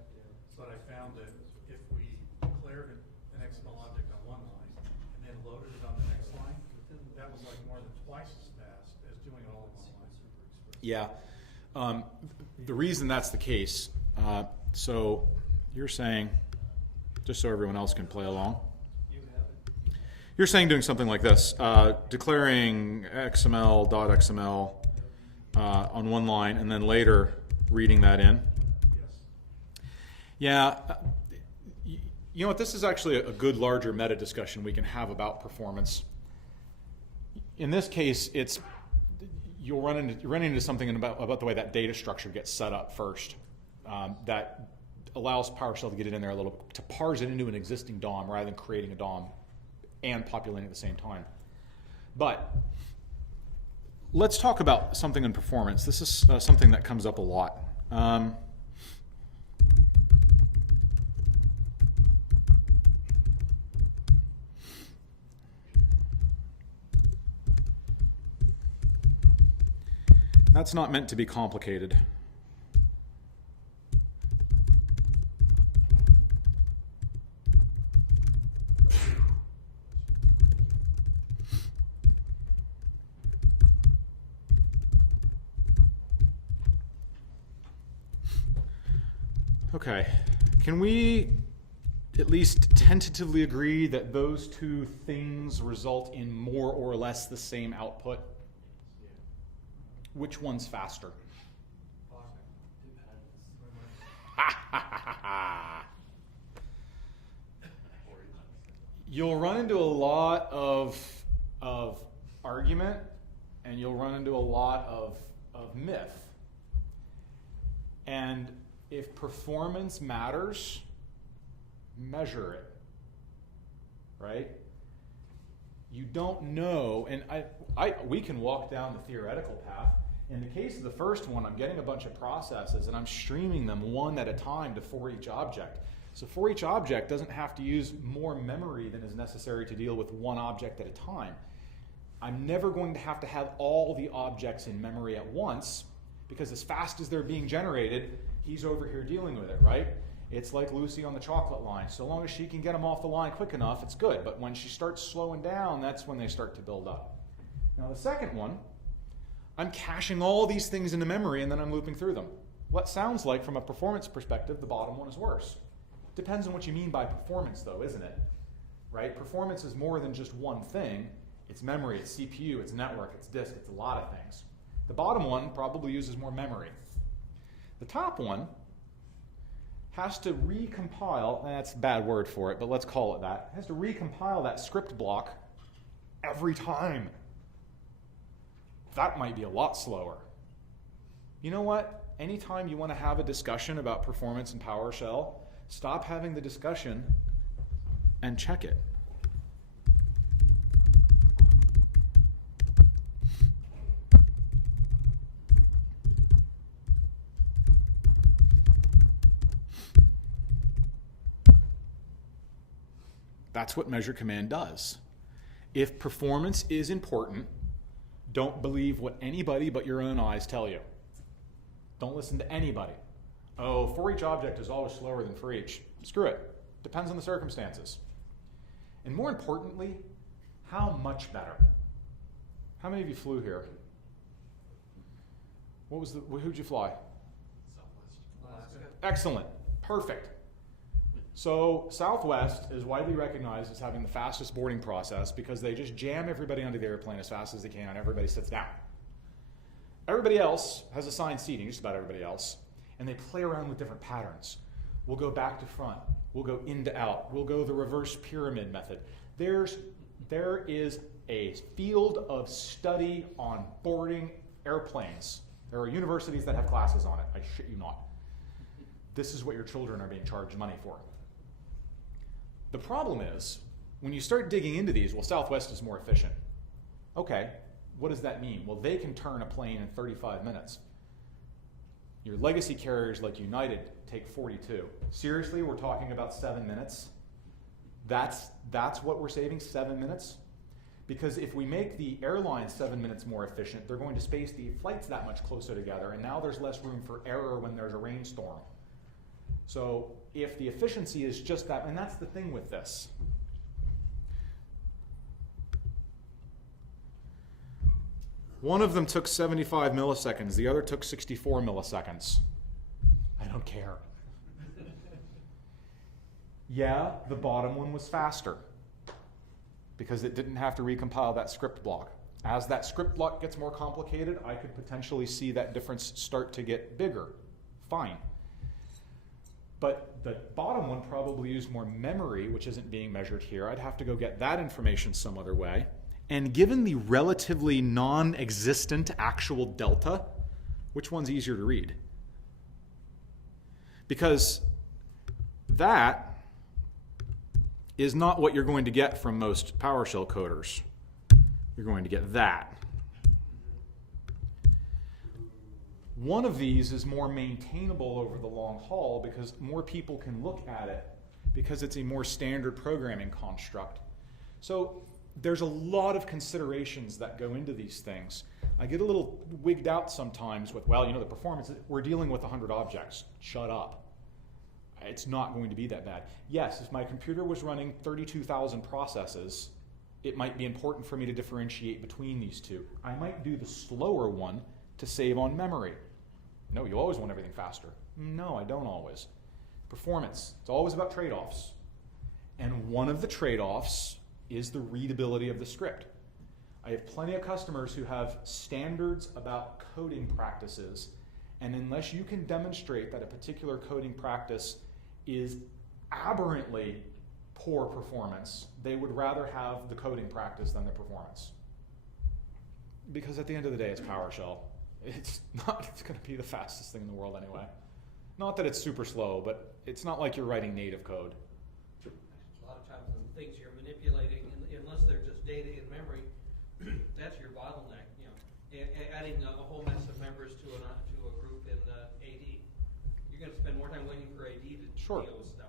But I found that if we declared an XML object on one line and then loaded it on the next line, that was like more than twice as fast as doing it all in one line. Yeah. The reason that's the case, so you're saying, just so everyone else can play along, you're saying doing something like this, declaring XML.xml on one line and then later reading that in. Yeah, you know what, this is actually a good larger meta discussion we can have about performance. In this case, you're running into something about the way that data structure gets set up first. That allows PowerShell to get it in there a little bit, to parse it into an existing DOM rather than creating a DOM and populating at the same time. But let's talk about something in performance. This is something that comes up a lot. That's not meant to be complicated. Okay, can we at least tentatively agree that those two things result in more or less the same output? Which one's faster? You'll run into a lot of argument, and you'll run into a lot of myth. And if performance matters, measure it, right? You don't know, and we can walk down the theoretical path. In the case of the first one, I'm getting a bunch of processes and I'm streaming them one at a time to for each object. So for each object doesn't have to use more memory than is necessary to deal with one object at a time. I'm never going to have all the objects in memory at once, because as fast as they're being generated, he's over here dealing with it, right? It's like Lucy on the chocolate line. So long as she can get them off the line quick enough, it's good. But when she starts slowing down, that's when they start to build up. Now the second one, I'm caching all these things into memory and then I'm looping through them. What sounds like, from a performance perspective, the bottom one is worse. Depends on what you mean by performance, though, isn't it? Right? Performance is more than just one thing. It's memory, it's CPU, it's network, it's disk, it's a lot of things. The bottom one probably uses more memory. The top one has to recompile, that's a bad word for it, but let's call it that. It has to recompile that script block every time. That might be a lot slower. You know what? Anytime you want to have a discussion about performance in PowerShell, stop having the discussion and check it. That's what measure command does. If performance is important, don't believe what anybody but your own eyes tell you. Don't listen to anybody. Oh, for each object is always slower than for each. Screw it. Depends on the circumstances. And more importantly, how much better? How many of you flew here? Who'd you fly? Alaska. Excellent. Perfect. So Southwest is widely recognized as having the fastest boarding process because they just jam everybody onto the airplane as fast as they can and everybody sits down. Everybody else has assigned seating, just about everybody else, and they play around with different patterns. We'll go back to front. We'll go in to out. We'll go the reverse pyramid method. There's There is a field of study on boarding airplanes. There are universities that have classes on it. I shit you not. This is what your children are being charged money for. The problem is, when you start digging into these, well, Southwest is more efficient. Okay, what does that mean? Well, they can turn a plane in 35 minutes. Your legacy carriers like United take 42. Seriously, we're talking about 7 minutes? That's what we're saving, 7 minutes? Because if we make the airline 7 minutes more efficient, they're going to space the flights that much closer together, and now there's less room for error when there's a rainstorm. So if the efficiency is just that, and that's the thing with this. One of them took 75 milliseconds, the other took 64 milliseconds. I don't care. Yeah, the bottom one was faster because it didn't have to recompile that script block. As that script block gets more complicated, I could potentially see that difference start to get bigger. Fine. But the bottom one probably used more memory, which isn't being measured here. I'd have to go get that information some other way. And given the relatively non-existent actual delta, which one's easier to read? Because that is not what you're going to get from most PowerShell coders. You're going to get that. One of these is more maintainable over the long haul because more people can look at it because it's a more standard programming construct. So there's a lot of considerations that go into these things. I get a little wigged out sometimes with, well, the performance, we're dealing with 100 objects. Shut up. It's not going to be that bad. Yes, if my computer was running 32,000 processes, it might be important for me to differentiate between these two. I might do the slower one to save on memory. No, you always want everything faster. No, I don't always. Performance, it's always about trade-offs. And one of the trade-offs is the readability of the script. I have plenty of customers who have standards about coding practices, and unless you can demonstrate that a particular coding practice is aberrantly poor performance, they would rather have the coding practice than the performance. Because at the end of the day, it's PowerShell. It's going to be the fastest thing in the world anyway. Not that it's super slow, but it's not like you're writing native code. A lot of times the things you're manipulating, unless they're just data in memory, that's your bottleneck. Adding a whole mess of members to a group in AD, you're going to spend more time waiting for AD to Sure. deal with stuff.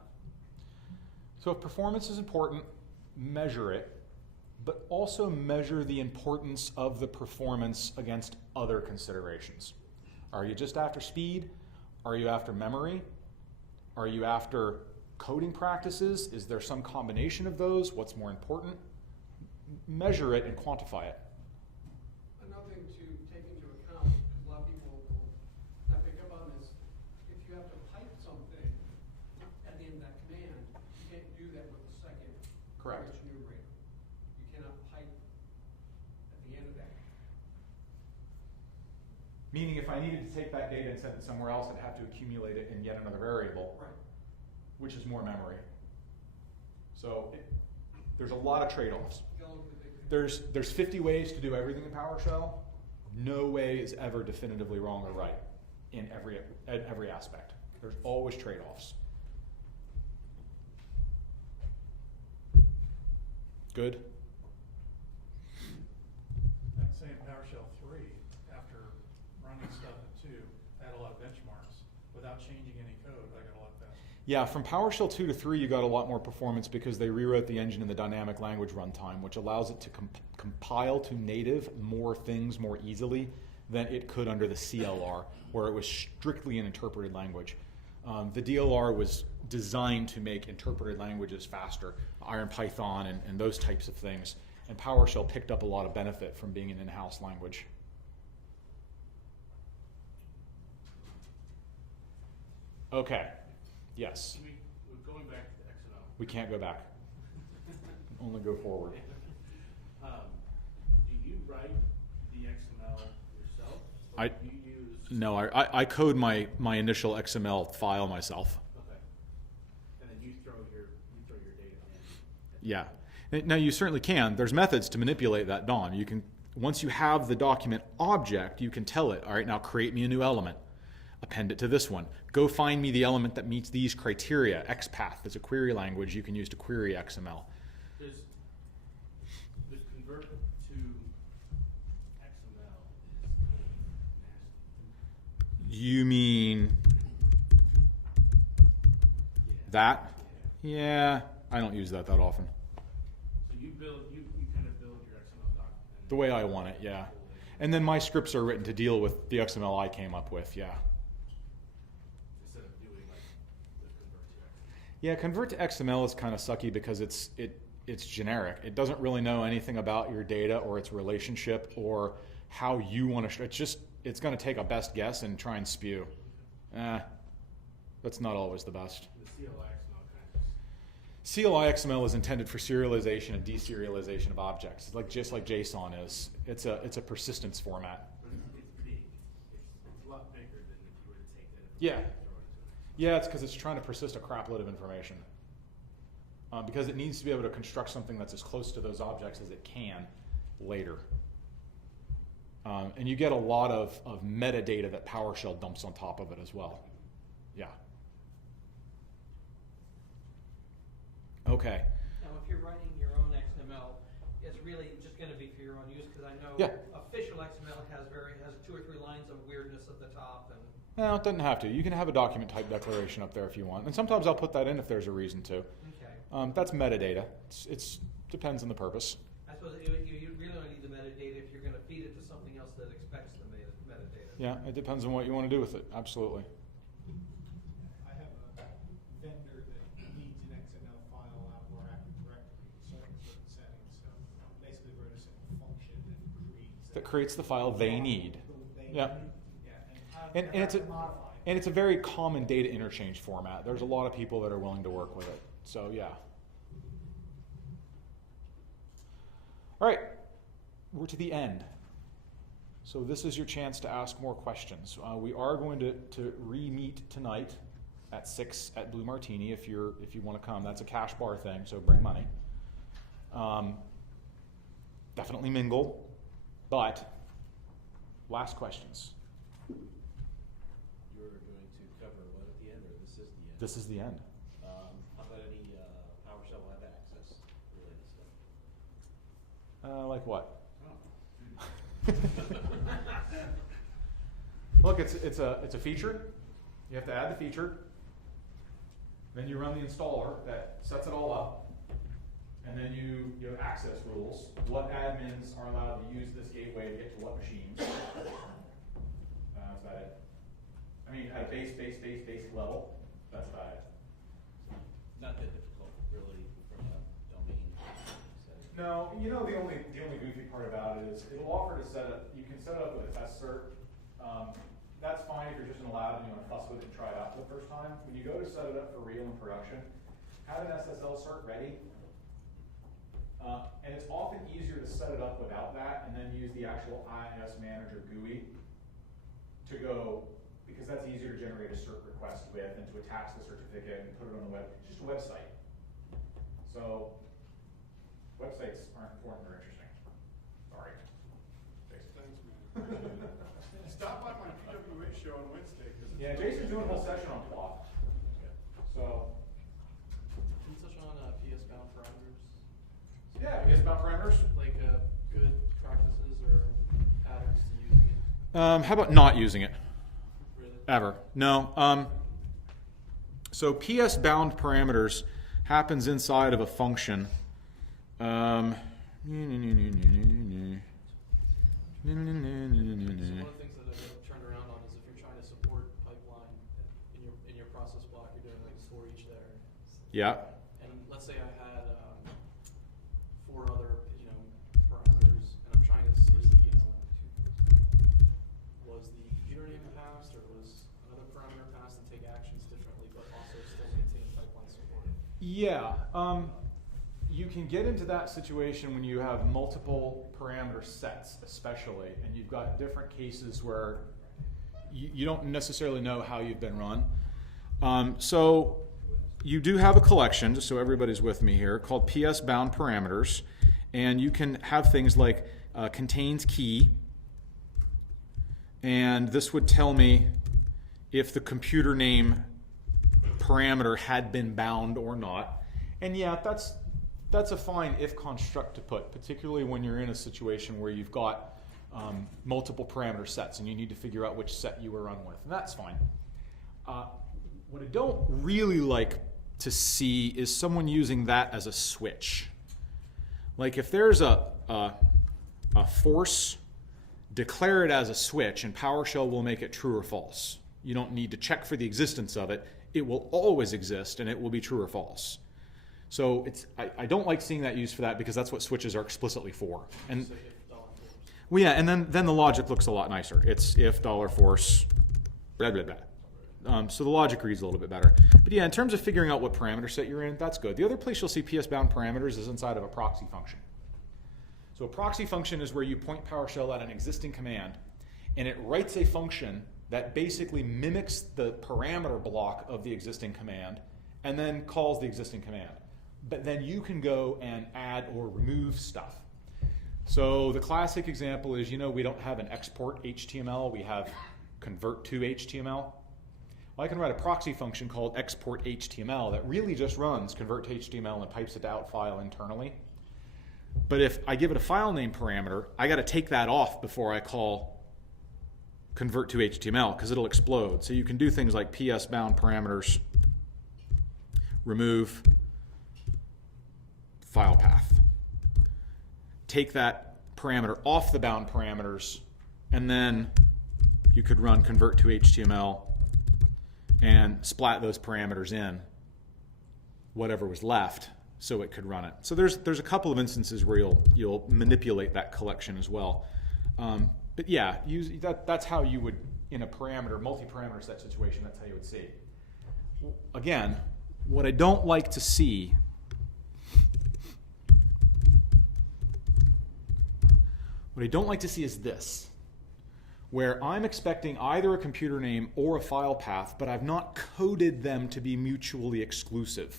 So if performance is important, measure it, but also measure the importance of the performance against other considerations. Are you just after speed? Are you after memory? Are you after coding practices? Is there some combination of those? What's more important? Measure it and quantify it. Another thing to take into account, because a lot of people will not pick up on this, if you have to pipe something at the end of that command, you can't do that with the second Correct. rich numerator. You cannot pipe at the end of that. Meaning if I needed to take that data and send it somewhere else, I'd have to accumulate it in yet another variable, Right. which is more memory. So there's a lot of trade-offs. There's 50 ways to do everything in PowerShell. No way is ever definitively wrong or right in every aspect. There's always trade-offs. Good? I'd say in PowerShell 3, after running stuff in 2, I had a lot of benchmarks. Without changing any code, I got a lot faster. Yeah, from PowerShell 2 to 3, you got a lot more performance because they rewrote the engine in the dynamic language runtime, which allows it to compile to native more things more easily than it could under the CLR, where it was strictly an interpreted language. The DLR was designed to make interpreted languages faster, Iron Python and those types of things, and PowerShell picked up a lot of benefit from being an in-house language. Okay, yes. We're going back to XML. We can't go back. Only go forward. Do you write the XML yourself? Or I- do you use... No, I code my initial XML file myself. Okay. And then you throw your data in. Yeah. Now you certainly can. There's methods to manipulate that DOM. You can, once you have the document object, you can tell it, all right, now create me a new element. Append it to this one. Go find me the element that meets these criteria. XPath is a query language you can use to query XML. Does the convert to XML is nasty? You mean that? Yeah, I don't use that often. So you kind of build your XML document. The way I want it, yeah. And then my scripts are written to deal with the XML I came up with, yeah. Instead of doing like the convert to XML. Yeah, convert to XML is kind of sucky because it's generic. It doesn't really know anything about your data or its relationship or how you want to. It's going to take a best guess and try and spew. That's not always the best. The CLI XML kind of. CLI XML is intended for serialization and deserialization of objects, just like JSON is. It's a persistence format. But it's big. It's a lot bigger than if you were to take that. Yeah. And throw it into an Yeah, it's because it's trying to persist a crap load of information. Because it needs to be able to construct something that's as close to those objects as it can later. And you get a lot of metadata that PowerShell dumps on top of it as well. Yeah. Okay. Now, if you're writing your own XML, it's really just going to be for your own use, because I know Yeah. official XML has 2 or 3 lines of weirdness at the top. And No, it doesn't have to. You can have a document type declaration up there if you want. And sometimes I'll put that in if there's a reason to. okay. That's metadata. It's depends on the purpose. I suppose you really only need the metadata if you're going to feed it to something else that expects the metadata. Yeah, it depends on what you want to do with it. Absolutely. I have a vendor that needs an XML file out or Active Directory in certain settings, so basically wrote a simple function That creates the file they need. Yeah. And it's modified. And it's a very common data interchange format. There's a lot of people that are willing to work with it. So yeah. All right, we're to the end. So this is your chance to ask more questions. We are going to re-meet tonight at 6 at Blue Martini if you want to come. That's a cash bar thing, so bring money. Definitely mingle, but last questions. You're going to cover what at the end, or this is the end? This is the end. How about any PowerShell web access related stuff? Like what? Oh. Look, it's a feature. You have to add the feature. Then you run the installer that sets it all up. And then you have access rules. What admins are allowed to use this gateway to get to what machines. That's about it. I mean, at a basic level, that's about it. Not that difficult, really, from a domain setting. No, the only goofy part about it is it'll offer to set up. You can set it up with a test cert. That's fine if you're just in a lab and you want to fuss with it and try it out for the first time. When you go to set it up for real in production, have an SSL cert ready. And it's often easier to set it up without that and then use the actual IIS manager GUI to go, because that's easier to generate a cert request with and to attach the certificate and put it on the web. It's just a website. So websites aren't important or interesting. Sorry. Jason. Thanks, man. Stop by my PWA show on Wednesday. Yeah, Jason's doing a whole session on plot. So. Can you touch on PS bound parameters? Yeah, PS bound parameters. Like good practices or patterns to using it? How about not using it? Really? Ever. No. So PS bound parameters happens inside of a function. So one of the things that I've turned around on is if you're trying to support pipeline in your process block, you're doing like for each there. Yeah. And let's say I had 4 other parameters, and I'm trying to see was the username passed or was another parameter passed and take actions differently, but also still maintain pipeline support. Yeah. You can get into that situation when you have multiple parameter sets, especially, and you've got different cases where you don't necessarily know how you've been run. So you do have a collection, just so everybody's with me here, called PS bound parameters, and you can have things like contains key, and this would tell me if the computer name parameter had been bound or not. And yeah, that's a fine if construct to put, particularly when you're in a situation where you've got multiple parameter sets and you need to figure out which set you were run with, and that's fine. What I don't really like to see is someone using that as a switch. Like if there's a force, declare it as a switch, and PowerShell will make it true or false. You don't need to check for the existence of it. It will always exist, and it will be true or false. So I don't like seeing that used for that, because that's what switches are explicitly for. And well, yeah, and then the logic looks a lot nicer. It's if $force, blah, blah, blah. So the logic reads a little bit better. But yeah, in terms of figuring out what parameter set you're in, that's good. The other place you'll see PS-bound parameters is inside of a proxy function. So a proxy function is where you point PowerShell at an existing command, and it writes a function that basically mimics the parameter block of the existing command and then calls the existing command. But then you can go and add or remove stuff. So the classic example is, we don't have an export HTML, we have convert to HTML. Well, I can write a proxy function called export HTML that really just runs convert to HTML and pipes it out file internally. But if I give it a file name parameter, I got to take that off before I call convert to HTML, because it'll explode. So you can do things like PS bound parameters, remove file path. Take that parameter off the bound parameters, and then you could run convert to HTML and splat those parameters in whatever was left so it could run it. So there's a couple of instances where you'll manipulate that collection as well. But yeah, that's how you would, in a multi-parameter set situation, that's how you would see. Again, what I don't like to see is this, where I'm expecting either a computer name or a file path, but I've not coded them to be mutually exclusive.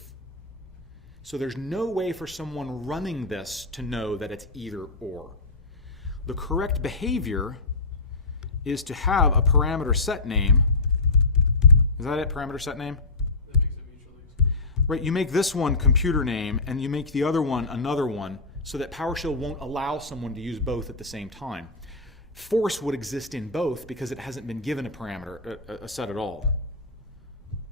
So there's no way for someone running this to know that it's either or. The correct behavior is to have a parameter set name. Is that it, parameter set name? That makes it mutually exclusive. Right, you make this one computer name, and you make the other one another one, so that PowerShell won't allow someone to use both at the same time. Force would exist in both because it hasn't been given a parameter, a set at all.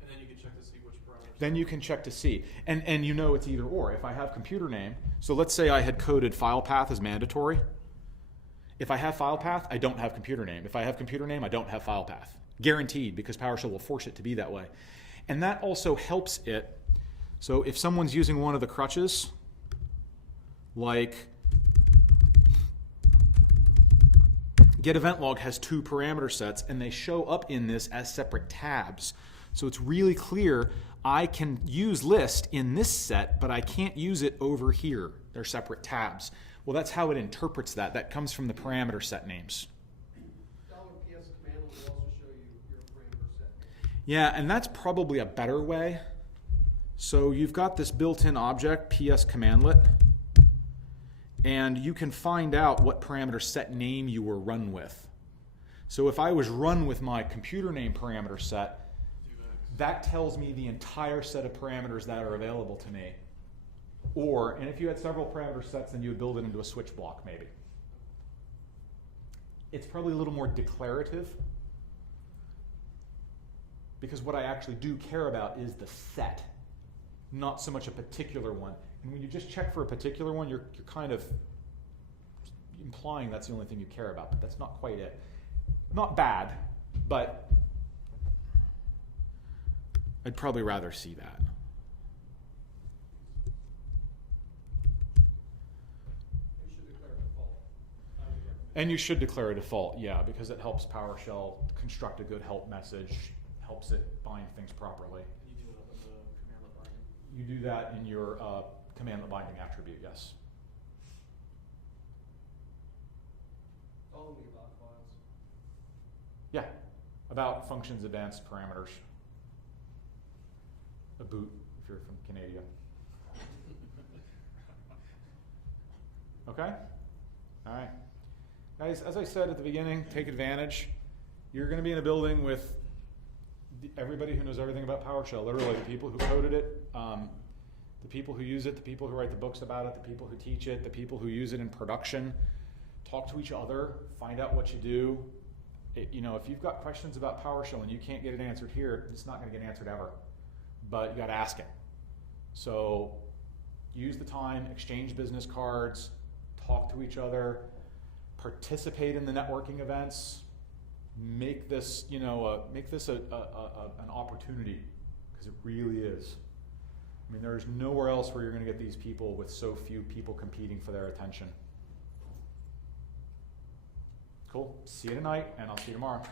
And then you can check to see which parameters. Then you can check to see. And it's either or. If I have computer name, so let's say I had coded file path as mandatory. If I have file path, I don't have computer name. If I have computer name, I don't have file path. Guaranteed, because PowerShell will force it to be that way. And that also helps it. So if someone's using one of the crutches, like get event log has two parameter sets, and they show up in this as separate tabs. So it's really clear I can use list in this set, but I can't use it over here. They're separate tabs. Well, that's how it interprets that. That comes from the parameter set names. $PS command will also show you your parameter set. Yeah, and that's probably a better way. So you've got this built-in object, PS commandlet, and you can find out what parameter set name you were run with. So if I was run with my computer name parameter set, that tells me the entire set of parameters that are available to me. And if you had several parameter sets, then you would build it into a switch block, maybe. It's probably a little more declarative, because what I actually do care about is the set, not so much a particular one. And when you just check for a particular one, you're kind of implying that's the only thing you care about, but that's not quite it. Not bad, but I'd probably rather see that. And you should declare a default, yeah, because it helps PowerShell construct a good help message, helps it bind things properly. You do it up in the commandlet binding. You do that in your commandlet binding attribute, yes. Only about files. Yeah, about functions, advanced parameters. A boot, if you're from Canada. Okay? All right. Guys, as I said at the beginning, take advantage. You're going to be in a building with everybody who knows everything about PowerShell, literally the people who coded it, the people who use it, the people who write the books about it, the people who teach it, the people who use it in production. Talk to each other, find out what you do. You know, if you've got questions about PowerShell and you can't get it answered here, it's not going to get answered ever. But you got to ask it. So use the time, exchange business cards, talk to each other, participate in the networking events. Make this, you know, an opportunity, because it really is. I mean, there's nowhere else where you're going to get these people with so few people competing for their attention. Cool. See you tonight, and I'll see you tomorrow.